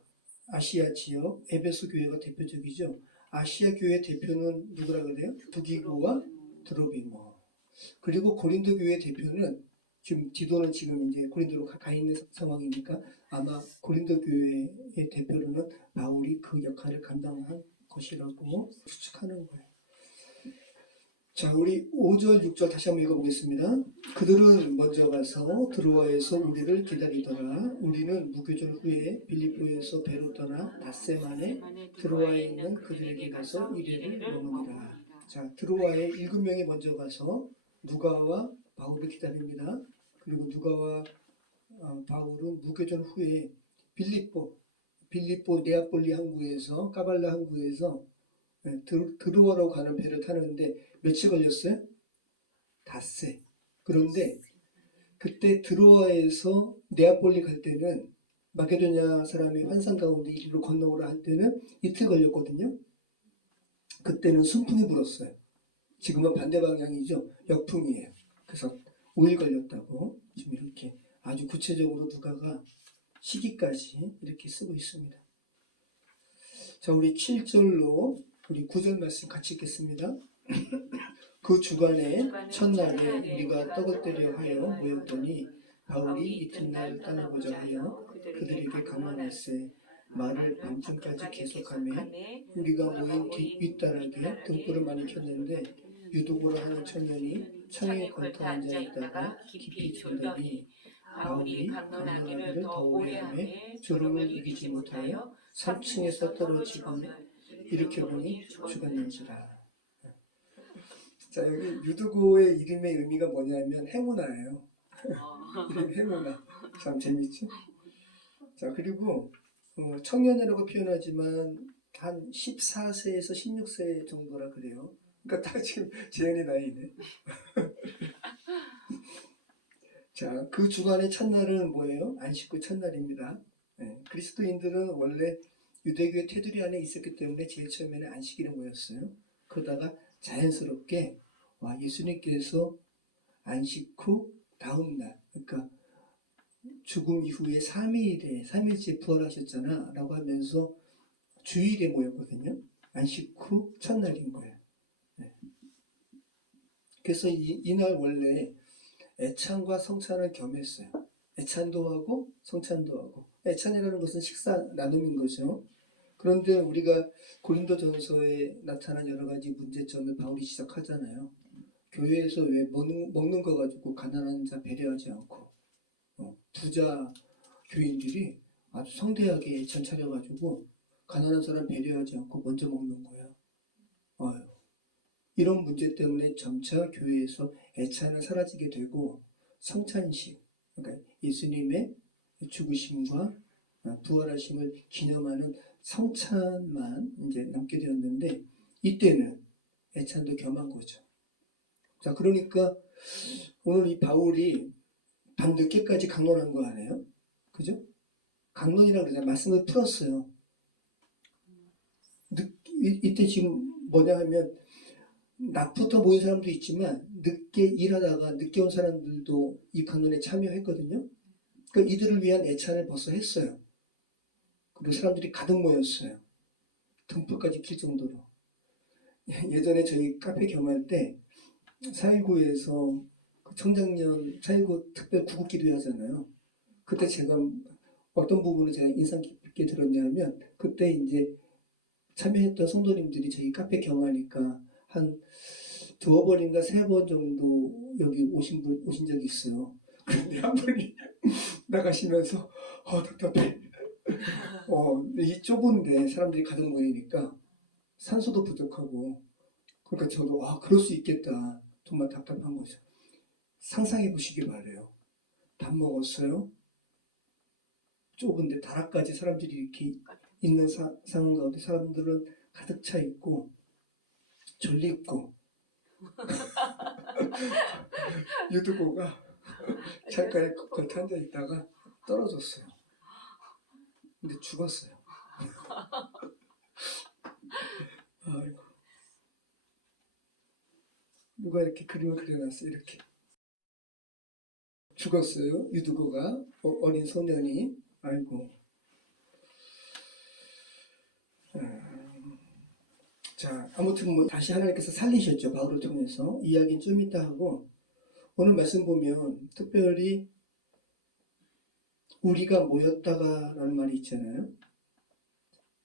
지역 에베소 교회가 대표적이죠. 아시아 교회 대표는 누구라 그래요? 두기고와 드로비모. 그리고 고린도 교회 대표는 지금 디도는 지금 이제 고린도로 가 있는 상황이니까 아마 고린도 교회의 대표로는 바울이 그 역할을 감당한 것이라고 추측하는 거예요. 자, 우리 5절, 6절 다시 한번 읽어보겠습니다. 그들은 먼저 가서 드로아에서 우리를 기다리더라. 우리는 무교절 후에 빌립보에서 배로 떠나 닷새 만에 드로아에 있는 그들에게 가서 이레를 머무니라. 자, 드로아에 7명이 먼저 가서 누가와 바울을 기다립니다. 그리고 누가와 바울은 무교절 후에 빌립보 네아폴리 항구에서 까발라 항구에서 드로아로 가는 배를 타는데 며칠 걸렸어요? 닷새. 그런데 그때 드로아에서 네아폴리 갈 때는 마케도냐 사람이 환상 가운데 이리로 건너오라 할 때는 이틀 걸렸거든요. 그때는 순풍이 불었어요. 지금은 반대 방향이죠. 역풍이에요. 그래서 5일 걸렸다고 지금 이렇게 아주 구체적으로 누가가 시기까지 이렇게 쓰고 있습니다. 자, 우리 7절로 우리 9절 말씀 같이 읽겠습니다. 그 주간에 첫날에 우리가 떡을 떼려 하여 모였더니 바울이 이튿날 떠나고자 하여 그들에게 강론할세 말을 밤중까지 계속하며 우리가 모인 윗다락에 등불을 많이 켰는데 유도고라 하는 청년이 창에 걸터 앉아 있다가 깊이 졸더니 바울이 강론하기를 더 오래 하며 졸음을 이기지 못하여 3층에서 떨어지고는 이렇게 보니 죽었는지라. 자, 여기 유두고의 이름의 의미가 뭐냐면 행운아예요. 이름 행운아. 참 재밌죠? 자, 그리고 청년이라고 표현하지만 한 14세에서 16세 정도라 그래요. 그러니까 딱 지금 재현이 나이네. 자, 그 주간의 첫날은 뭐예요? 안식구 첫날입니다. 네, 그리스도인들은 원래 유대교의 테두리 안에 있었기 때문에 제일 처음에는 안식일을 모였어요. 그러다가 자연스럽게 예수님께서 안식 후 다음 날, 그러니까 죽음 이후에 3일째 부활하셨잖아 라고 하면서 주일에 모였거든요. 안식 후 첫날인 거예요. 네. 그래서 이날 원래 애찬과 성찬을 겸했어요. 애찬도 하고 성찬도 하고. 애찬이라는 것은 식사 나눔인 거죠. 그런데 우리가 고린도전서에 나타난 여러 가지 문제점을 바울이 지적하잖아요. 교회에서 왜 먹는 거 가지고 가난한 자 배려하지 않고 부자 교인들이 아주 성대하게 전 차려가지고 가난한 사람 배려하지 않고 먼저 먹는 거야. 이런 문제 때문에 점차 교회에서 애찬은 사라지게 되고 성찬식, 그러니까 예수님의 죽으심과 부활하심을 기념하는 성찬만 이제 남게 되었는데 이때는 애찬도 겸한 거죠. 자, 그러니까 오늘 이 바울이 밤늦게까지 강론한 거 아니에요? 그죠? 강론이라고 그러잖아요. 말씀을 풀었어요. 이때 지금 뭐냐 하면 낮부터 모인 사람도 있지만 늦게 일하다가 늦게 온 사람들도 이 강론에 참여했거든요. 그러니까 이들을 위한 애찬을 벌써 했어요. 그리고 사람들이 가득 모였어요. 등불까지 킬 정도로. 예전에 저희 카페 경험할 때 4.19에서 청장년 4.19 특별 구국기도 하잖아요. 그때 제가 어떤 부분을 제가 인상 깊게 들었냐면 그때 이제 참여했던 성도님들이 저희 카페 경험하니까 한 2번인가 3번 정도 여기 오신 적이 있어요. 근데 한 분이 나가시면서 답답해. 이 좁은데 사람들이 가득 모이니까 산소도 부족하고 그러니까 저도 그럴 수 있겠다. 정말 답답한 거죠. 상상해 보시기 바래요. 밥 먹었어요. 좁은데 다락까지 사람들이 이렇게 있는 상황 가운데 사람들은 가득 차 있고 졸립고 유두고가 창가에 겉에 앉아 있다가 떨어졌어요. 근데 죽었어요. 아이고. 누가 이렇게 그림을 그려놨어요. 이렇게 죽었어요. 유두고가 어린 소년이. 아이고. 자, 아무튼 다시 하나님께서 살리셨죠. 바울을 통해서. 이야기는 좀 이따 하고 오늘 말씀 보면 특별히 우리가 모였다가 라는 말이 있잖아요.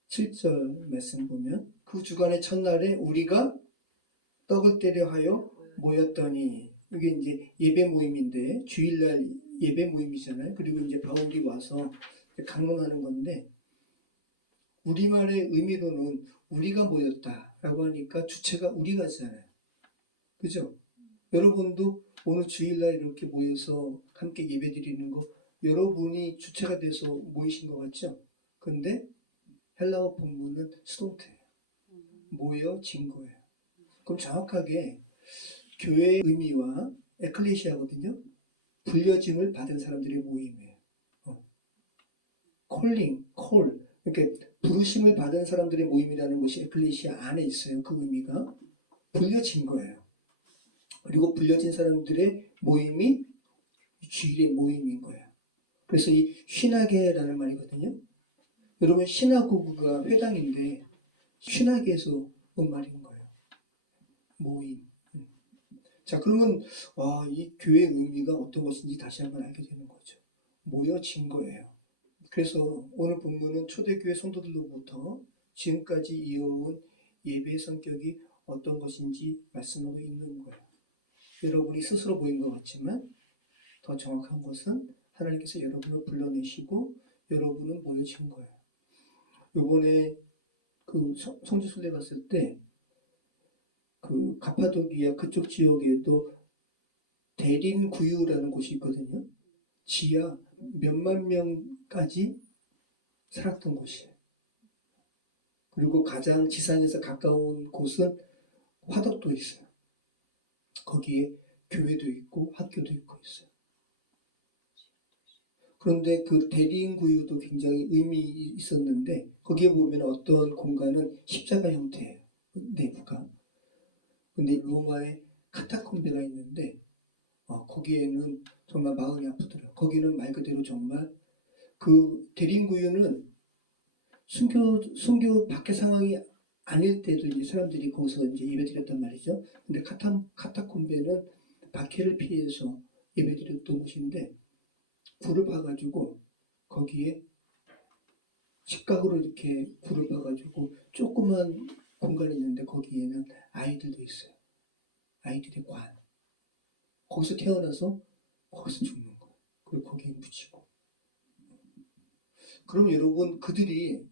7절 말씀 보면 그 주간의 첫날에 우리가 떡을 떼려 하여 모였더니 이게 이제 예배 모임인데 주일날 예배 모임이잖아요. 그리고 이제 바울이 와서 강론하는 건데 우리말의 의미로는 우리가 모였다라고 하니까 주체가 우리가잖아요. 그죠? 여러분도 오늘 주일날 이렇게 모여서 함께 예배 드리는 거 여러분이 주체가 돼서 모이신 것 같죠? 근데 헬라어 본문은 수동태예요. 모여진 거예요. 그럼 정확하게 교회의 의미와 에클레시아거든요. 불려짐을 받은 사람들의 모임이에요. 콜. 그러니까 부르심을 받은 사람들의 모임이라는 것이 에클레시아 안에 있어요. 그 의미가 불려진 거예요. 그리고 불려진 사람들의 모임이 주일의 모임인 거예요. 그래서 이 신학회라는 말이거든요. 여러분 시나고그가 회당인데 신학에서 온 말인 거예요. 모임. 자, 그러면 이 교회의 의미가 어떤 것인지 다시 한번 알게 되는 거죠. 모여진 거예요. 그래서 오늘 본문은 초대교회 성도들로부터 지금까지 이어온 예배의 성격이 어떤 것인지 말씀하고 있는 거예요. 여러분이 스스로 모인 것 같지만 더 정확한 것은 하나님께서 여러분을 불러내시고 여러분은 모여진 거예요. 요번에 그 성지순례 갔을 때 그 가파도기아 그쪽 지역에도 대린구유라는 곳이 있거든요. 지하 몇만 명까지 살았던 곳이에요. 그리고 가장 지상에서 가까운 곳은 화덕도 있어요. 거기에 교회도 있고 학교도 있고 있어요. 그런데 그 대린구유도 굉장히 의미 있었는데 거기에 보면 어떤 공간은 십자가 형태예요. 내부가. 근데 로마에 카타콤베가 있는데 거기에는 정말 마음이 아프더라고요. 거기는 말 그대로 정말 그 대린구유는 순교 밖의 상황이 아닐 때도 이제 사람들이 거기서 이제 예배드렸단 말이죠. 근데 카타콤베는 박해를 피해서 예배드렸던 곳인데 굴을 파가지고 거기에 직각으로 이렇게 굴을 파가지고 조그만 공간이 있는데 거기에는 아이들도 있어요. 아이들의 관. 거기서 태어나서 거기서 죽는 거예요. 그리고 거기에 묻히고. 그럼 여러분 그들이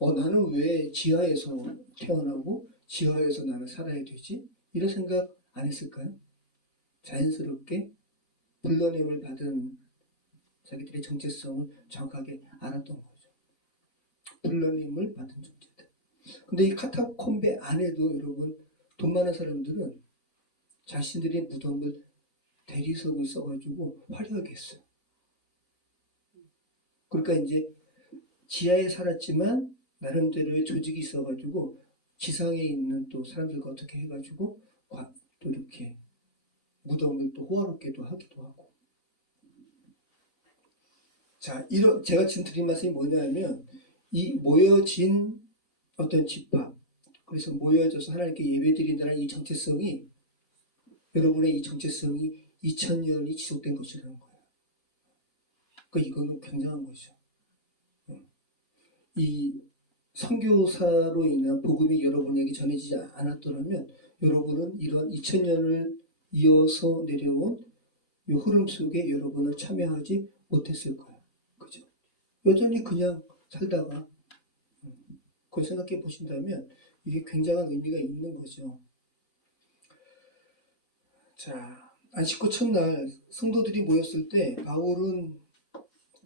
나는 왜 지하에서 태어나고 지하에서 나는 살아야 되지? 이런 생각 안 했을까요? 자연스럽게 불러냄을 받은 자기들의 정체성을 정확하게 알았던 거죠. 불러냄을 받은 존재들. 근데 이 카타콤베 안에도 여러분 돈 많은 사람들은 자신들의 무덤을 대리석을 써가지고 화려하게 했어요. 그러니까 이제 지하에 살았지만 나름대로의 조직이 있어가지고 지상에 있는 또 사람들과 어떻게 해가지고 또 이렇게 무덤을 또 호화롭게도 하기도 하고. 자, 제가 지금 드린 말씀이 뭐냐면 이 모여진 어떤 집합, 그래서 모여져서 하나님께 예배드린다는 이 정체성이 여러분의 이 정체성이 2000년이 지속된 것이라는 거예요. 그러니까 이거는 굉장한 거죠. 이 선교사로 인한 복음이 여러분에게 전해지지 않았더라면 여러분은 이런 2000년을 이어서 내려온 이 흐름 속에 여러분은 참여하지 못했을 거예요. 그죠? 여전히 그냥 살다가 그걸 생각해 보신다면 이게 굉장한 의미가 있는 거죠. 자, 안식구 첫날 성도들이 모였을 때 바울은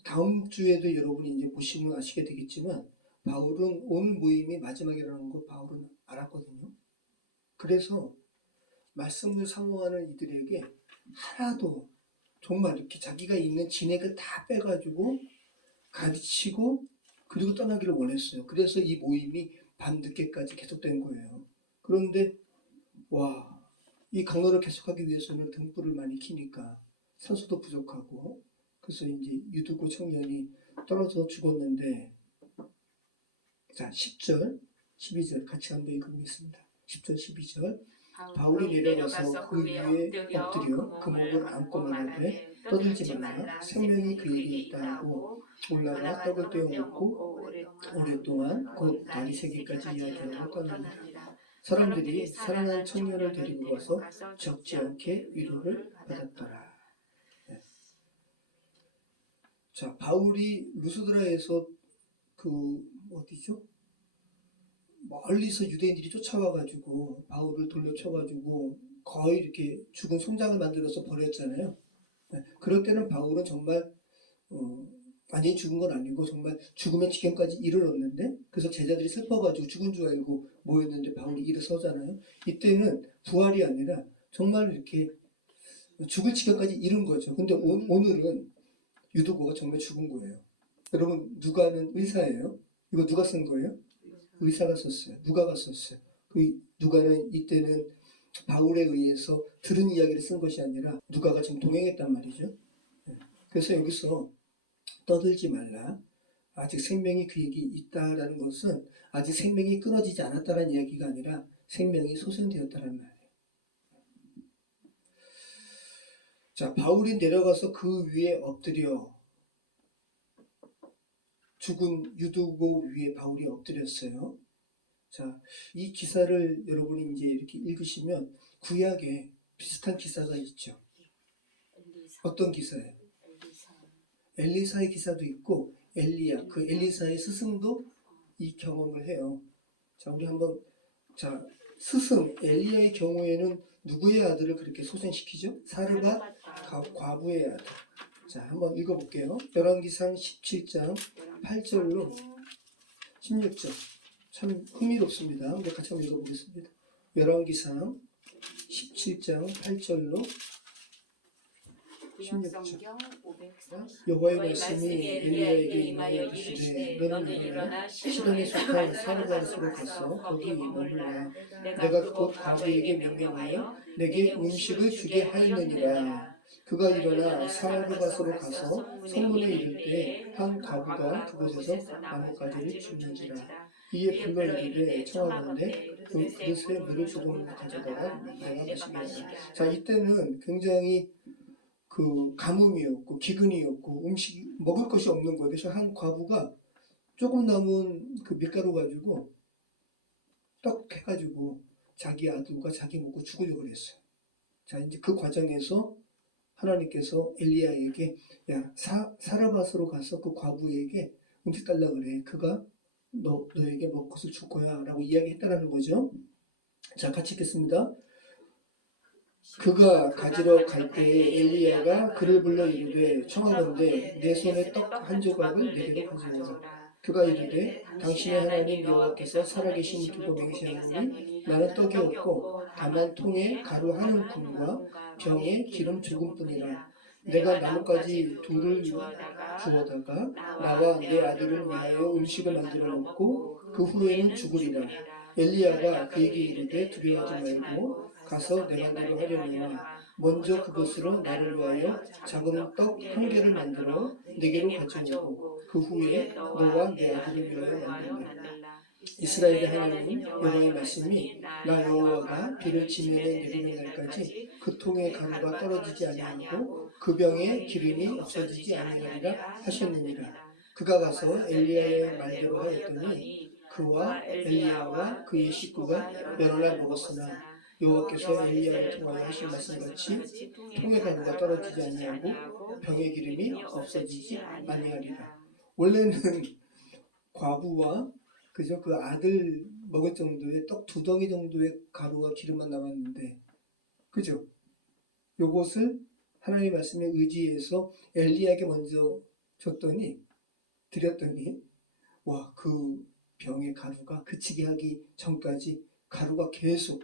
다음 주에도 여러분이 이제 보시면 아시게 되겠지만 바울은 오늘 모임이 마지막이라는 거 바울은 알았거든요. 그래서 말씀을 사모하는 이들에게 하나도 정말 이렇게 자기가 있는 진액을 다 빼가지고 가르치고 그리고 떠나기를 원했어요. 그래서 이 모임이 밤늦게까지 계속된 거예요. 그런데 이 강론을 계속하기 위해서는 등불을 많이 켜니까 산소도 부족하고 그래서 이제 유두고 청년이 떨어져 죽었는데 자 10절 12절 같이 한번 읽어보겠습니다. 10절 12절 바울이 내려가서 그 위에 엎드려 그 목을 안고 말하되 떠들지 말라 생명이 그에게 있다 하고 올라가 떡을 떼어 먹고 오랫동안 곧 다리 세 개까지 이야기하고 떠납니다. 사람들이 살아난 청년을 데리고 가서 적지 않게 위로를 받았더라. 네. 자, 바울이 루스드라에서 어디죠? 멀리서 유대인들이 쫓아와가지고 바울을 돌려쳐가지고 거의 이렇게 죽은 송장을 만들어서 버렸잖아요. 네. 그럴 때는 바울은 정말 완전히 죽은 건 아니고 정말 죽음의 지경까지 이르렀는데 그래서 제자들이 슬퍼가지고 죽은 줄 알고 모였는데 바울이 일어서잖아요. 이때는 부활이 아니라 정말 이렇게 죽을 지경까지 이른 거죠. 근데 오늘은 유도고가 정말 죽은 거예요. 여러분 누가는 의사예요. 이거 누가 쓴 거예요? 의사가 썼어요. 누가가 썼어요. 그 누가는 이때는 바울에 의해서 들은 이야기를 쓴 것이 아니라 누가가 지금 동행했단 말이죠. 그래서 여기서 떠들지 말라. 아직 생명이 그에게 있다라는 것은 아직 생명이 끊어지지 않았다는 이야기가 아니라 생명이 소생되었다는 말이에요. 자, 바울이 내려가서 그 위에 엎드려 죽은 유두고 위에 바울이 엎드렸어요. 자, 이 기사를 여러분이 이제 이렇게 읽으시면 구약에 비슷한 기사가 있죠. 어떤 기사예요? 엘리사의 기사도 있고 엘리야, 그 엘리사의 스승도 이 경험을 해요. 자, 우리 한번 스승 엘리야의 경우에는 누구의 아들을 그렇게 소생시키죠? 사르밧 과부의 아들. 자, 한번 읽어볼게요. 열왕기상 17장 8절로 16절. 참 흥미롭습니다. 우리 같이 한번 읽어보겠습니다. 열왕기상 17장 8절로 16절. 여호와의 말씀이 엘리야에게 임하여 이르시되 너는 일어나 시돈에 속한 사르밧으로 가서 거기 머물라. 내가 곧 과부에게 명령하여 내게 음식을 주게 하였느니라. 그가 일어나 사르밧으로 가서 성문에 이를 때 한 과부가 그곳에서 나뭇가지를 줍는지라. 이에 불러 이르되 청하건대 그 그릇에 물을 조금 가져다가 내가 마시게 하라. 자, 이때는 굉장히 가뭄이었고 기근이었고 음식 먹을 것이 없는 거예요. 그래서 한 과부가 조금 남은 그 밀가루 가지고 떡 해가지고 자기 아들과 자기 먹고 죽으려고 그랬어요. 자, 이제 그 과정에서 하나님께서 엘리야에게 야, 사르밧으로 가서 그 과부에게 음식 달라 그래. 그가 너에게 먹것을 줄 거야 라고 이야기했다라는 거죠. 자, 같이 읽겠습니다. 그가 가지러 갈 때에 엘리야가 그를 불러 이르되 청하건대 내 손에 떡 한 조각을 내게로 가져오라. 그가 이르되 당신의 하나님 여호와께서 살아계신 두고 맹세하노니 나는 떡이 없고 다만 통에 가루 한 움큼과 병에 기름 조금뿐이라. 내가 나뭇가지 둘을 주워다가 나와 내 아들을 위하여 음식을 만들어 먹고 그 후에는 죽으리라. 엘리야가 그에게 이르되 두려워하지 말고 가서 내 맘대로 하려니와 먼저 그것으로 나를 위하여 작은 떡 한 개를 만들어 내게로 가져오고 그 후에 너와 내 아들을 위하여 만들라. 이스라엘의 하나님 여호와의 말씀이 나 여호와가 비를 지면에 내리는 날까지 그 통에 가루가 떨어지지 아니하고 그 병에 기름이 없어지지 아니하리라 하셨느니라. 그가 가서 엘리야의 말대로 하였더니 그와 엘리야와 그의 식구가 여러 날 먹었으나 여호와께서 엘리야를 통하여 하신 말씀같이 통의 가루가 떨어지지 아니하고 병의 기름이 없어지지 아니하리라. 원래는 과부와 그저 그 아들 먹을 정도의 떡 2덩이 정도의 가루와 기름만 남았는데, 그죠? 요것을 하나님의 말씀에 의지해서 엘리야에게 먼저 드렸더니 와, 그 병의 가루가 그치게 하기 전까지 가루가 계속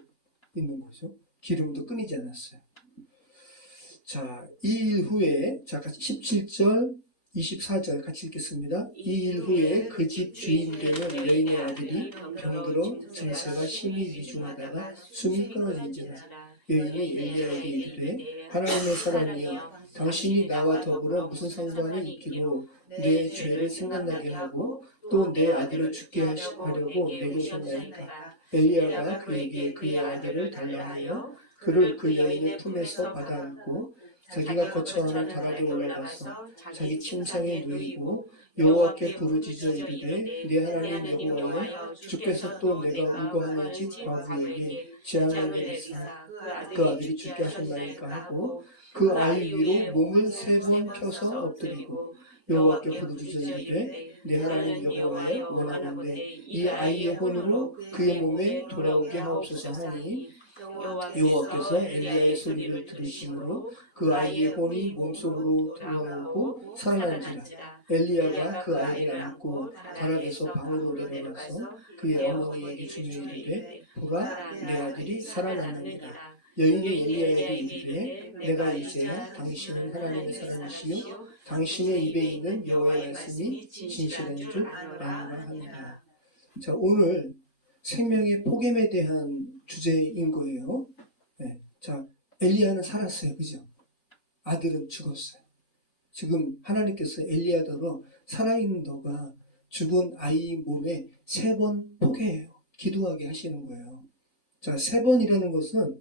있는 거죠. 기름도 끊이지 않았어요. 자, 이 일 후에, 자, 17절, 24절 같이 읽겠습니다. 이 일 후에 그 집 주인 되는 여인의 아들이 병들어 증세가 심히 위중하다가 숨이 끊어진지라. 여인이 엘리야에게 이르되 하나님의 사람이여 당신이 나와 더불어 무슨 상관이 있기로 내 죄를 생각나게 하고 또 내 아들을 죽게 하려고 내게 오셨나이까. 엘리야가 그에게 그의 아들을 달라 하여 그를 그 여인의 품에서 받아 안고 자기가 거처하는 다락에 올라가서 자기 침상에 누이고 여호와께 부르짖어 이르되 내 하나님 여호와여 주께서 또 내가 울고하는 집 과부에게 재앙을 내리사 그 아들이 죽게 하셨나이까 하고 그 아이 위로 몸을 3번 펴서 엎드리고 여호와께 부르짖어 이르되 내 하나님 여호와여 원하건대 이 아이의 혼으로 그의 몸에 돌아오게 하옵소서 하니 여호와께서 엘리야의 소리를 들으심으로 그 아이의 혼이 몸속으로 들어오고 살아난지라. 엘리야가 그 아이를 안고 다락에서 방으로 내려가서 그의 어머니에게 주며 이르되 보라 내 아들이 살아났느니라. 여인이 엘리야에게 이르되 내가 이제야 당신은 하나님의 사람이시요 당신의 입에 있는 여호와의 말씀이 진실한 줄 아노라 하니라. 자, 오늘 생명의 폭염에 대한 주제인 거예요. 네. 자, 엘리야는 살았어요. 그죠? 아들은 죽었어요. 지금 하나님께서 엘리야더러 살아있는 너가 죽은 아이 몸에 3번 포개해요. 기도하게 하시는 거예요. 자, 3번이라는 것은,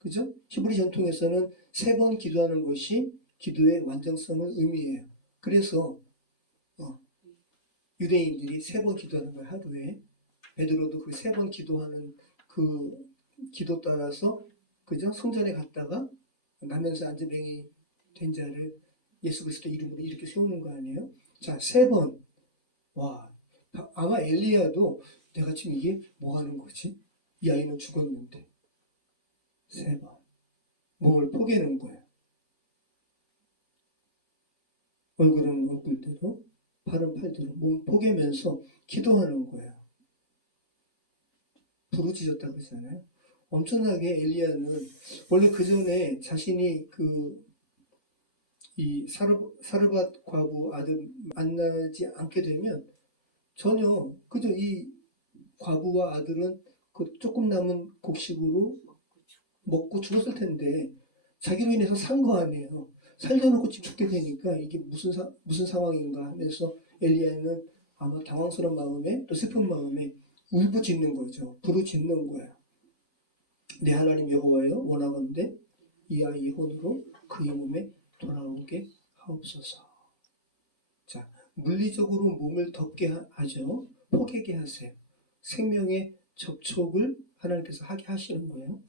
그죠? 히브리 전통에서는 3번 기도하는 것이 기도의 완전성을 의미해요. 그래서 유대인들이 3번 기도하는 거예요. 하루에. 베드로도 그 3번 기도하는 그 기도 따라서, 그죠? 성전에 갔다가 나면서 안전뱅이 된 자를 예수 그리스도 이름으로 이렇게 세우는 거 아니에요? 자, 3번. 와, 아마 엘리야도 내가 지금 이게 뭐 하는 거지? 이 아이는 죽었는데 3번 몸을 포개는 거예요. 얼굴은 얼굴대로, 팔은 팔대로 몸 포개면서 기도하는 거예요. 부르짖었다고 그러잖아요. 엄청나게 엘리야는 원래 그 전에 자신이 이 사르밧 과부 아들 만나지 않게 되면 전혀 그저 이 과부와 아들은 그 조금 남은 곡식으로 먹고 죽었을 텐데 자기로 인해서 산 거 아니에요. 살려놓고 죽게 되니까 이게 무슨 상황인가 하면서 엘리야는 아마 당황스러운 마음에 또 슬픈 마음에 울부짖는 거죠. 부르짖는 거예요. 내 하나님 여호와여 원하건대 이 아이의 혼으로 그의 몸에 돌아오게 하옵소서. 자, 물리적으로 몸을 덮게 하죠. 포개게 하세요. 생명의 접촉을 하나님께서 하게 하시는 거예요.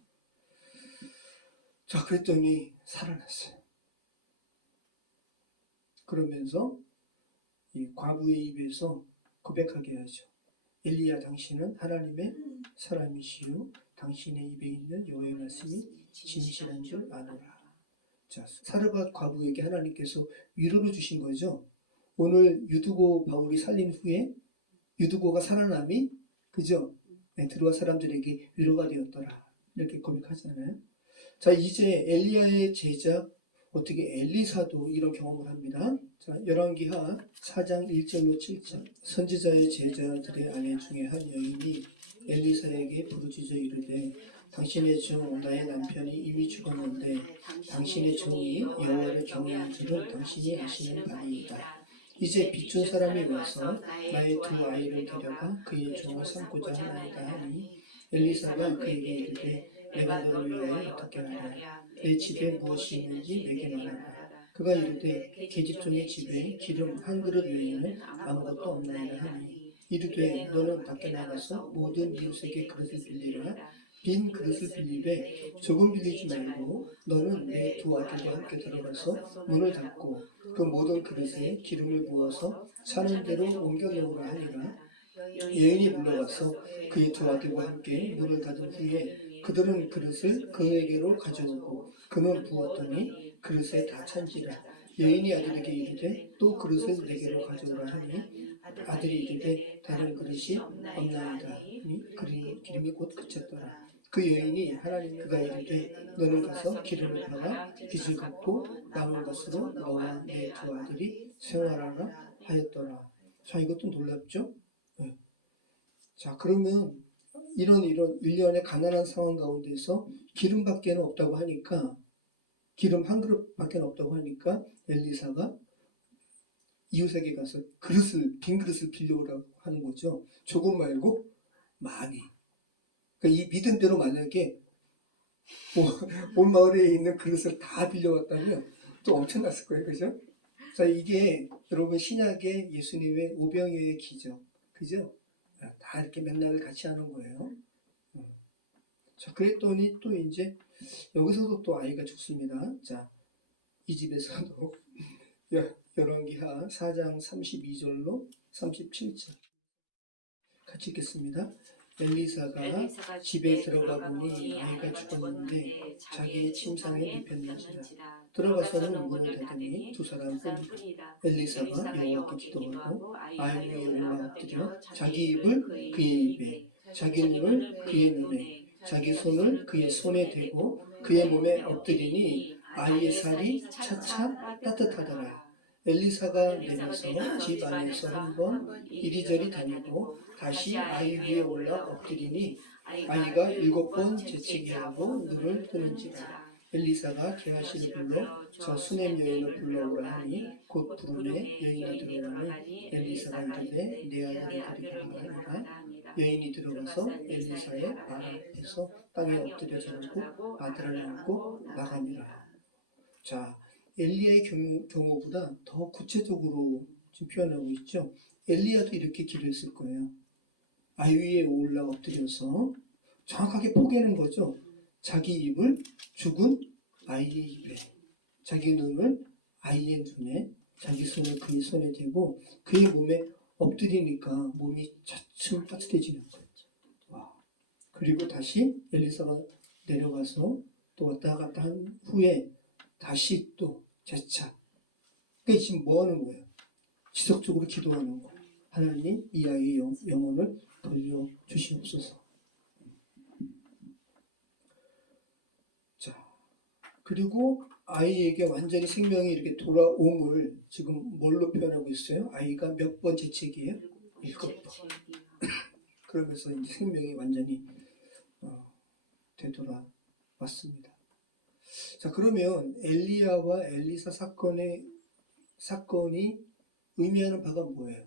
자, 그랬더니 살아났어요. 그러면서 이 과부의 입에서 고백하게 하죠. 엘리야, 당신은 하나님의 사람이시요 당신의 입에 있는 여호와의 말씀이 진실한 줄 아노라. 자, 사르밧 과부에게 하나님께서 위로를 주신 거죠. 오늘 유두고 바울이 살린 후에 유두고가 살아남이 그죠? 네, 들어와 사람들에게 위로가 되었더라. 이렇게 고백하잖아요. 자, 이제 엘리야의 제자 어떻게 엘리사도 이런 경험을 합니다. 자, 열왕기하 4장 1절로 7절. 선지자의 제자들의 아내 중에 한 여인이 엘리사에게 부르짖어 이르되 당신의 종 나의 남편이 이미 죽었는데 당신의 종이 여호와를 경외한 줄은 당신이 아시는 바니이다. 이제 빚준 사람이 와서 나의 두 아이를 데려가 그의 종을 삼고자 하나이다 하니 엘리사가 그에게 이르되 내가 너를 위하여 어떻게 하랴. 내 집에 무엇이 있는지 내게 말하라. 그가 이르되 계집종의 집에 기름 한 그릇 외에는 아무것도 없나이다 하니 이르되 너는 밖에 나가서 모든 이웃에게 그릇을 빌리라. 빈 그릇을 빌리되 조금 빌리지 말고 너는 내 두 아들과 함께 들어가서 문을 닫고 그 모든 그릇에 기름을 부어서 차는 대로 옮겨 놓으라 하니라. 여인이 물러가서 그의 두 아들과 함께 문을 닫은 후에 그들은 그릇을 그에게로 가져오고 그는 부었더니 그릇에 다 찬지라. 여인이 아들에게 이르되 또 그릇을 내게로 가져오라 하니 아들이 이르되 다른 그릇이 없나이다 하니 기름이 곧 그쳤더라. 그 여인이 하나님 그가 이르되 너는 가서 기름을 팔아 빚을 갚고 남은 것으로 너와 내 두 아들이 생활하라 하였더라. 자, 이것도 놀랍죠? 네. 자, 그러면 이런 일련의 가난한 상황 가운데서 기름밖에는 없다고 하니까 기름 한 그릇밖에 없다고 하니까 엘리사가 이웃에게 가서 빈 그릇을 빌려오라고 하는 거죠. 조금 말고 많이. 그러니까 이 믿음대로 만약에 온 마을에 있는 그릇을 다 빌려왔다면 또 엄청났을 거예요. 그죠? 자, 이게 여러분 신약의 예수님의 오병이어의 기적. 그죠? 다 이렇게 맥락을 같이 하는 거예요. 자, 그랬더니 또 이제 여기서도 또 아이가 죽습니다. 자, 이 집에서도 열왕기하 4장 32절로 37절 같이 읽겠습니다. 엘리사가 집에 들어가 보니 아이가 죽었는데 자기의 침상에 눕혔는지라. 들어가서는 문을 닫으니 두 사람뿐이라. 엘리사가 여호와께 기도하고 아이 위에 올라 엎드려 자기 입을 그의 입에 자기 눈을 그의 눈에 자기 손을 그의 손에 대고 그의 몸에 엎드리니 아이의 살이 차차 따뜻하더라. 엘리사가 내려서 집 안에서 한번 이리저리 다니고 다시 아이 위에 올라 엎드리니 아이가 7번 재채기 하고 눈을 뜨는지라. 엘리사가 게하시를 불러 저 수넴 여인을 불러오라 하니 곧 부르매 여인이 들어가니 엘리사가 이르되 내 아들을 데리고 가라 하니라. 여인이 들어가서 엘리사의 발 앞에서 땅에 엎드려 절하고 아들을 안고 나가니라. 자, 엘리야의 경우보다 더 구체적으로 지금 표현하고 있죠. 엘리야도 이렇게 기도했을 거예요. 아이 위에 올라 엎드려서 정확하게 포개는 거죠. 자기 입을 죽은 아이의 입에, 자기 눈을 아이의 눈에, 자기 손을 그의 손에 대고 그의 몸에 엎드리니까 몸이 차츰 따뜻해지는 거예요. 와. 그리고 다시 엘리사가 내려가서 또 왔다 갔다 한 후에 다시 또 재차. 그러니까 지금 뭐 하는 거예요? 지속적으로 기도하는 거. 하나님, 이 아이의 영혼을 돌려주시옵소서. 자, 그리고 아이에게 완전히 생명이 이렇게 돌아옴을 지금 뭘로 표현하고 있어요? 아이가 몇 번 재채기예요? 7번. 그러면서 이제 생명이 완전히 되돌아왔습니다. 자, 그러면 엘리야와 엘리사 사건이 의미하는 바가 뭐예요?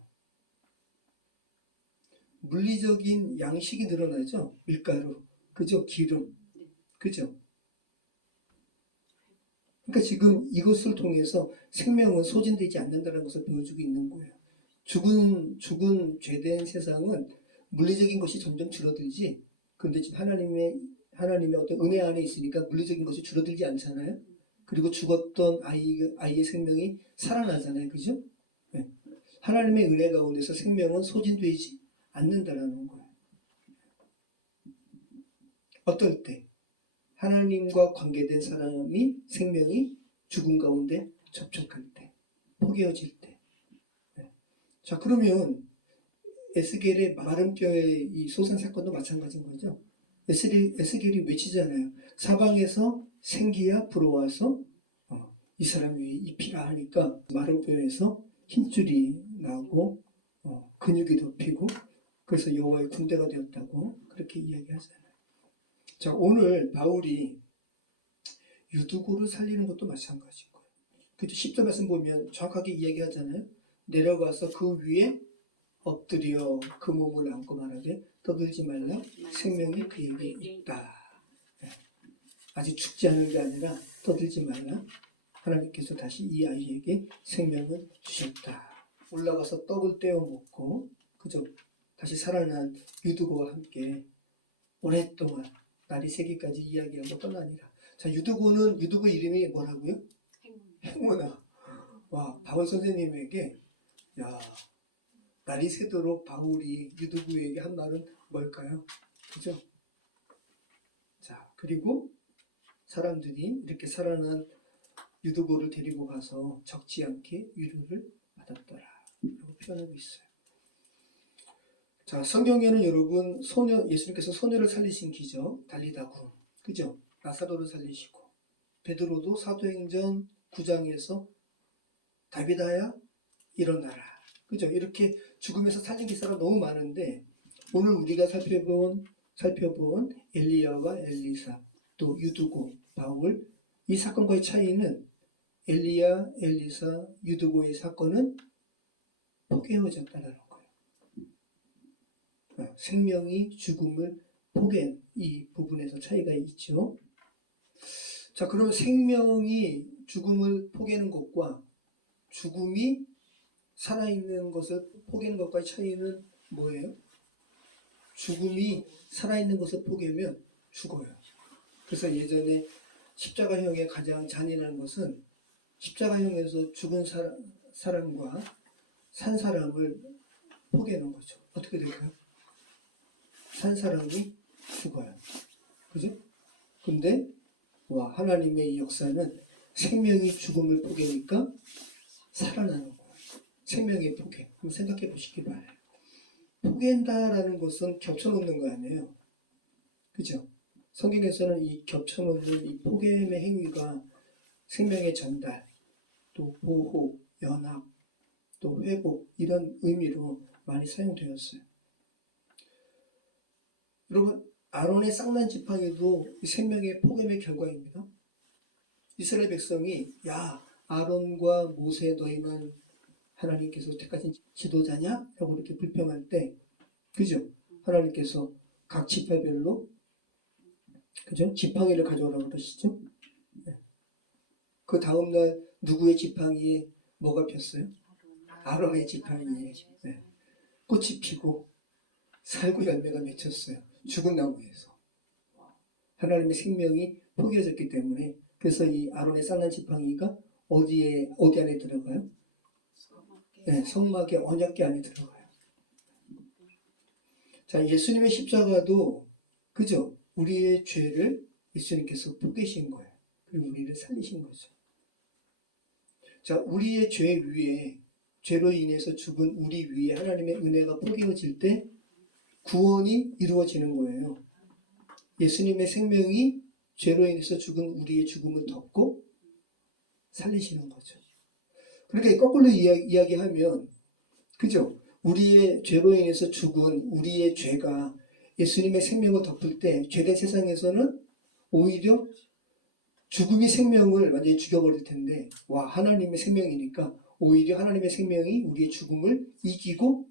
물리적인 양식이 늘어나죠. 밀가루, 그죠? 기름, 그죠? 그러니까 지금 이것을 통해서 생명은 소진되지 않는다는 것을 보여주고 있는 거예요. 죽은 죄된 세상은 물리적인 것이 점점 줄어들지. 근데 지금 하나님의 어떤 은혜 안에 있으니까 물리적인 것이 줄어들지 않잖아요. 그리고 죽었던 아이의 생명이 살아나잖아요. 그죠? 네. 하나님의 은혜 가운데서 생명은 소진되지 않는다라는 거예요. 어떨 때? 하나님과 관계된 사람이 생명이 죽음 가운데 접촉할 때, 포개어질 때. 네. 자, 그러면 에스겔의 마른 뼈의 이 소산 사건도 마찬가지인 거죠. 에스겔이 외치잖아요. 사방에서 생기야 불어와서 이 사람 위에 입히라 하니까 마른 뼈에서 힘줄이 나고 근육이 덮이고 그래서 여호와의 군대가 되었다고 그렇게 이야기하잖아요. 자, 오늘 바울이 유두고를 살리는 것도 마찬가지인 거예요. 그죠? 10절 말씀 보면 정확하게 이야기하잖아요. 내려가서 그 위에 엎드려 그 몸을 안고 말하되 떠들지 말라 생명이 그에게 있다. 네. 아직 죽지 않은 게 아니라 떠들지 말라. 하나님께서 다시 이 아이에게 생명을 주셨다. 올라가서 떡을 떼어 먹고 그저 다시 살아난 유두고와 함께 오랫동안 날이 새기까지 이야기하고 떠나니라. 자, 유두고 이름이 뭐라고요? 행운아. 와, 바울 선생님에게 야, 날이 새도록 바울이 유두고에게 한 말은 뭘까요? 그죠? 자, 그리고 사람들이 이렇게 살아난 유두고를 데리고 가서 적지 않게 위로를 받았더라 라고 표현하고 있어요. 자, 성경에는 여러분 예수님께서 소녀를 살리신 기적 달리다구, 그죠? 나사로를 살리시고 베드로도 사도행전 9장에서 다비다야 일어나라, 그죠? 이렇게 죽음에서 살린 기사가 너무 많은데 오늘 우리가 살펴본 엘리야와 엘리사 또 유두고, 바울 이 사건과의 차이는 엘리야, 엘리사, 유두고의 사건은 포개어졌다는 거예요. 생명이 죽음을 포개한 이 부분에서 차이가 있죠. 자, 그러면 생명이 죽음을 포개는 것과 죽음이 살아있는 것을 포개는 것과의 차이는 뭐예요? 죽음이 살아있는 것을 포개면 죽어요. 그래서 예전에 십자가형의 가장 잔인한 것은 십자가형에서 죽은 사람과 산 사람을 포개는 거죠. 어떻게 될까요? 산 사람이 죽어요. 그죠? 근데 하나님의 이 역사는 생명이 죽음을 포개니까 살아나는 거예요. 생명의 포개. 한번 생각해 보시기 바라요. 포갠다라는 것은 겹쳐놓는 거 아니에요. 그죠? 성경에서는 이 겹쳐놓는 이 포개의 행위가 생명의 전달, 또 보호, 연합, 또 회복 이런 의미로 많이 사용되었어요. 여러분, 아론의 쌍난 지팡이도 생명의 포개의 결과입니다. 이스라엘 백성이 야, 아론과 모세 너희는 하나님께서 택하신 지도자냐? 라고 이렇게 불평할 때, 그죠? 하나님께서 각 지파별로, 그죠? 지팡이를 가져오라고 그러시죠? 네. 그 다음날 누구의 지팡이에 뭐가 폈어요? 아론의 지팡이에 네. 꽃이 피고 살구 열매가 맺혔어요. 죽은 나무에서. 하나님의 생명이 포개어졌기 때문에 그래서 이 아론의 쌍난 지팡이가 어디 안에 들어가요? 네, 성막의 언약궤 안에 들어가요. 자, 예수님의 십자가도 그죠? 우리의 죄를 예수님께서 포개신 거예요. 그리고 우리를 살리신 거죠. 자, 우리의 죄 위에 죄로 인해서 죽은 우리 위에 하나님의 은혜가 포개어질 때 구원이 이루어지는 거예요. 예수님의 생명이 죄로 인해서 죽은 우리의 죽음을 덮고 살리시는 거죠. 그러니까 거꾸로 이야기하면 그죠? 우리의 죄로 인해서 죽은 우리의 죄가 예수님의 생명을 덮을 때 죄된 세상에서는 오히려 죽음이 생명을 완전히 죽여버릴 텐데 하나님의 생명이니까 오히려 하나님의 생명이 우리의 죽음을 이기고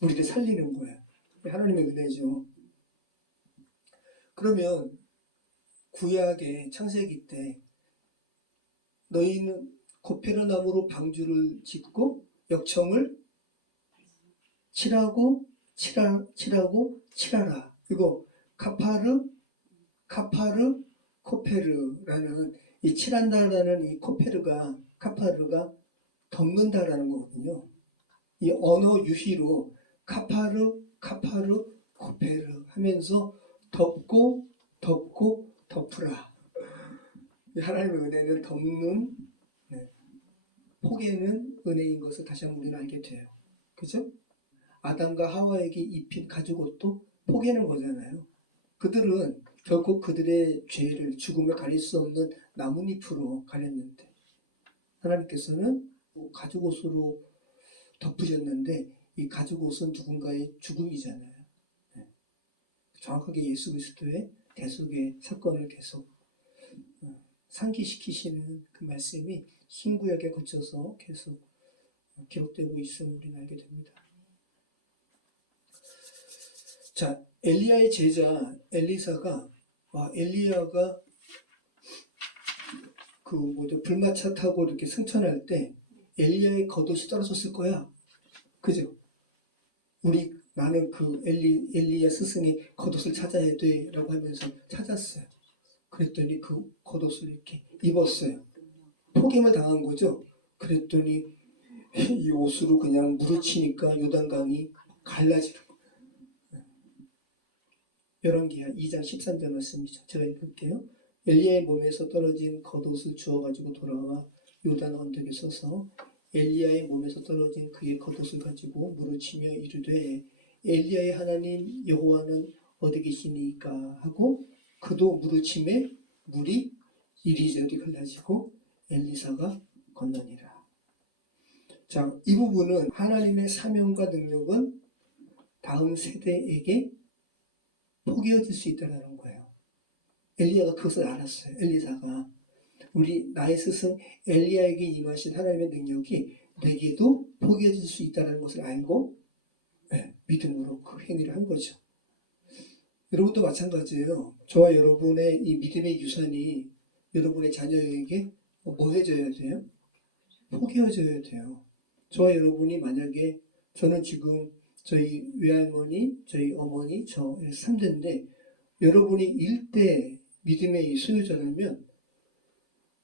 우리를 살리는 거예요. 하나님의 은혜죠. 그러면 구약의 창세기 때 너희는 고페르나무로 방주를 짓고 역청을 칠하고 칠하라. 이거 카파르 코페르라는 이 칠한다라는 이 카파르가 덮는다라는 거거든요. 이 언어 유희로 카파르 코페르 하면서 덮고 덮으라. 하나님의 은혜는 덮는, 포개는 은혜인 것을 다시 한번 우리는 알게 돼요. 그죠? 아담과 하와에게 입힌 가죽옷도 포개는 거잖아요. 그들은 결국 그들의 죄를, 죽음을 가릴 수 없는 나뭇잎으로 가렸는데 하나님께서는 가죽옷으로 덮으셨는데 이 가죽옷은 누군가의 죽음이잖아요. 정확하게 예수 그리스도의 대속의 사건을 계속 상기시키시는 그 말씀이 신구약에 거쳐서 계속 기록되고 있음을 우리는 알게 됩니다. 자, 엘리야의 제자 엘리사가 엘리야가 불마차 타고 이렇게 승천할 때 엘리야의 겉옷이 떨어졌을 거야. 그죠? 나는 그 엘리야 스승의 겉옷을 찾아야 돼 라고 하면서 찾았어요. 그랬더니 그 겉옷을 이렇게 입었어요. 포김을 당한 거죠. 그랬더니 이 옷으로 그냥 무르치니까 요단강이 갈라지는 거예요. 열왕기하 2장 13절 말씀이죠. 제가 읽을게요. 엘리야의 몸에서 떨어진 겉옷을 주워가지고 돌아와 요단 언덕에 서서 엘리야의 몸에서 떨어진 그의 겉옷을 가지고 무르치며 이르되 엘리야의 하나님 여호와는 어디 계시니까 하고 그도 무르침에 물이 이리저리 흘러지고 엘리사가 건너니라. 자, 이 부분은 하나님의 사명과 능력은 다음 세대에게 포기해질 수 있다는 거예요. 엘리야가 그것을 알았어요. 엘리사가 나의 스승 엘리야에게 임하신 하나님의 능력이 내게도 포기해질 수 있다는 것을 알고 믿음으로 그 행위를 한 거죠. 여러분도 마찬가지예요. 저와 여러분의 이 믿음의 유산이 여러분의 자녀에게 뭐 해줘야 돼요? 포기해줘야 돼요. 저와 여러분이 만약에 저는 지금 저희 외할머니, 저희 어머니, 저 3대인데 여러분이 1대 믿음의 소유자라면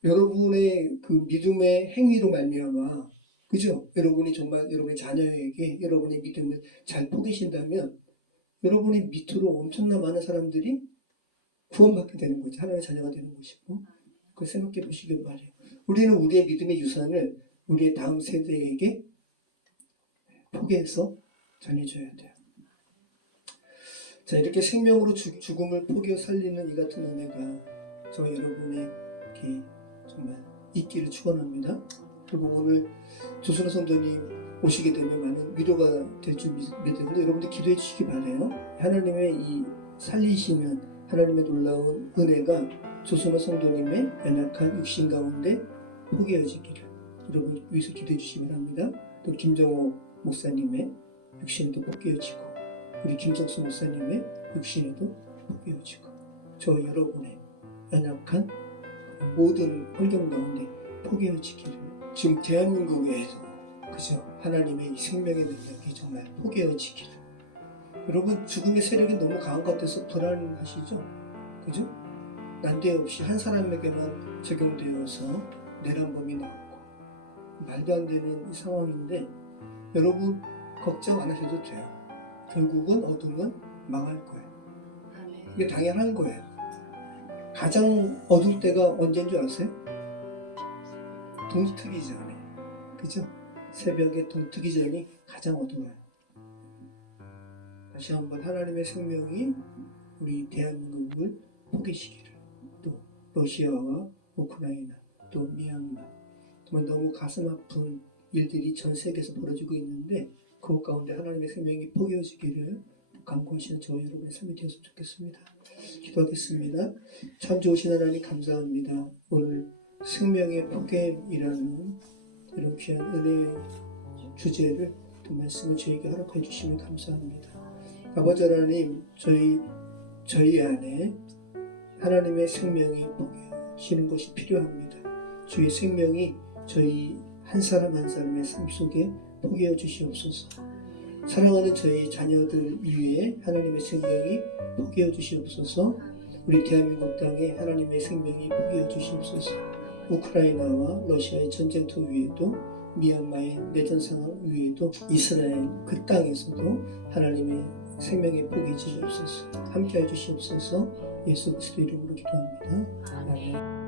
여러분의 그 믿음의 행위로 말미암아, 그죠? 여러분이 정말 여러분의 자녀에게 여러분의 믿음을 잘 포기신다면 여러분의 밑으로 엄청나 많은 사람들이 구원받게 되는 거죠. 하나님의 자녀가 되는 것이고, 그걸 생각해 보시길 바래요. 우리는 우리의 믿음의 유산을 우리의 다음 세대에게 포기해서 전해줘야 돼요. 자, 이렇게 생명으로 죽음을 포기해 살리는 이 같은 은혜가 저와 여러분에게 정말 있기를 축원합니다. 그리고 오늘 조선호 성도님 오시게 되면 많은 위로가 될 줄 믿으므로 여러분들 기도해 주시기 바라요. 하나님의 이 살리시는 하나님의 놀라운 은혜가 조선호 성도님의 연약한 육신 가운데 포기해지기를 여러분 위해서 기도해 주시기 바랍니다. 또 김정호 목사님의 육신도 포기해지고 우리 김석수 목사님의 육신에도 포기해지고 저와 여러분의 연약한 모든 환경 가운데 포기해지기를 지금 대한민국에도 그죠? 하나님의 생명의 능력이 정말 포기해지기를 여러분 죽음의 세력이 너무 강한 것 같아서 불안하시죠? 그죠? 난데없이 한 사람에게만 적용되어서 내란범이 나오고 말도 안 되는 이 상황인데 여러분 걱정 안 하셔도 돼요. 결국은 어둠은 망할 거예요. 이게 당연한 거예요. 가장 어두울 때가 언제인 줄 아세요? 동트기 전에. 그죠? 새벽에 동트기 전이 가장 어두워요. 다시 한번 하나님의 생명이 우리 대한민국을 포기시기를 또 러시아와 우크라이나 또 미얀마 정말 너무 가슴 아픈 일들이 전 세계에서 벌어지고 있는데 그 가운데 하나님의 생명이 포기해지기를 간구하시는 저와 여러분의 삶이 되었으면 좋겠습니다. 기도하겠습니다. 참 좋으신 하나님 감사합니다. 오늘 생명의 포기이라는 이런 귀한 은혜의 주제를 또 말씀을 저에게 허락해 주시면 감사합니다. 아버지 하나님 저희 안에 하나님의 생명이 포기하시는 것이 필요합니다. 주의 생명이 저희 한 사람 한 사람의 삶 속에 포기해 주시옵소서. 사랑하는 저희 자녀들 위에 하나님의 생명이 포기해 주시옵소서. 우리 대한민국 땅에 하나님의 생명이 포기해 주시옵소서. 우크라이나와 러시아의 전쟁터 위에도 미얀마의 내전 상황 위에도 이스라엘 그 땅에서도 하나님의 생명의 복이 주시옵소서. 함께해 주시옵소서. 예수 그리스도 이름으로 기도합니다. 아멘.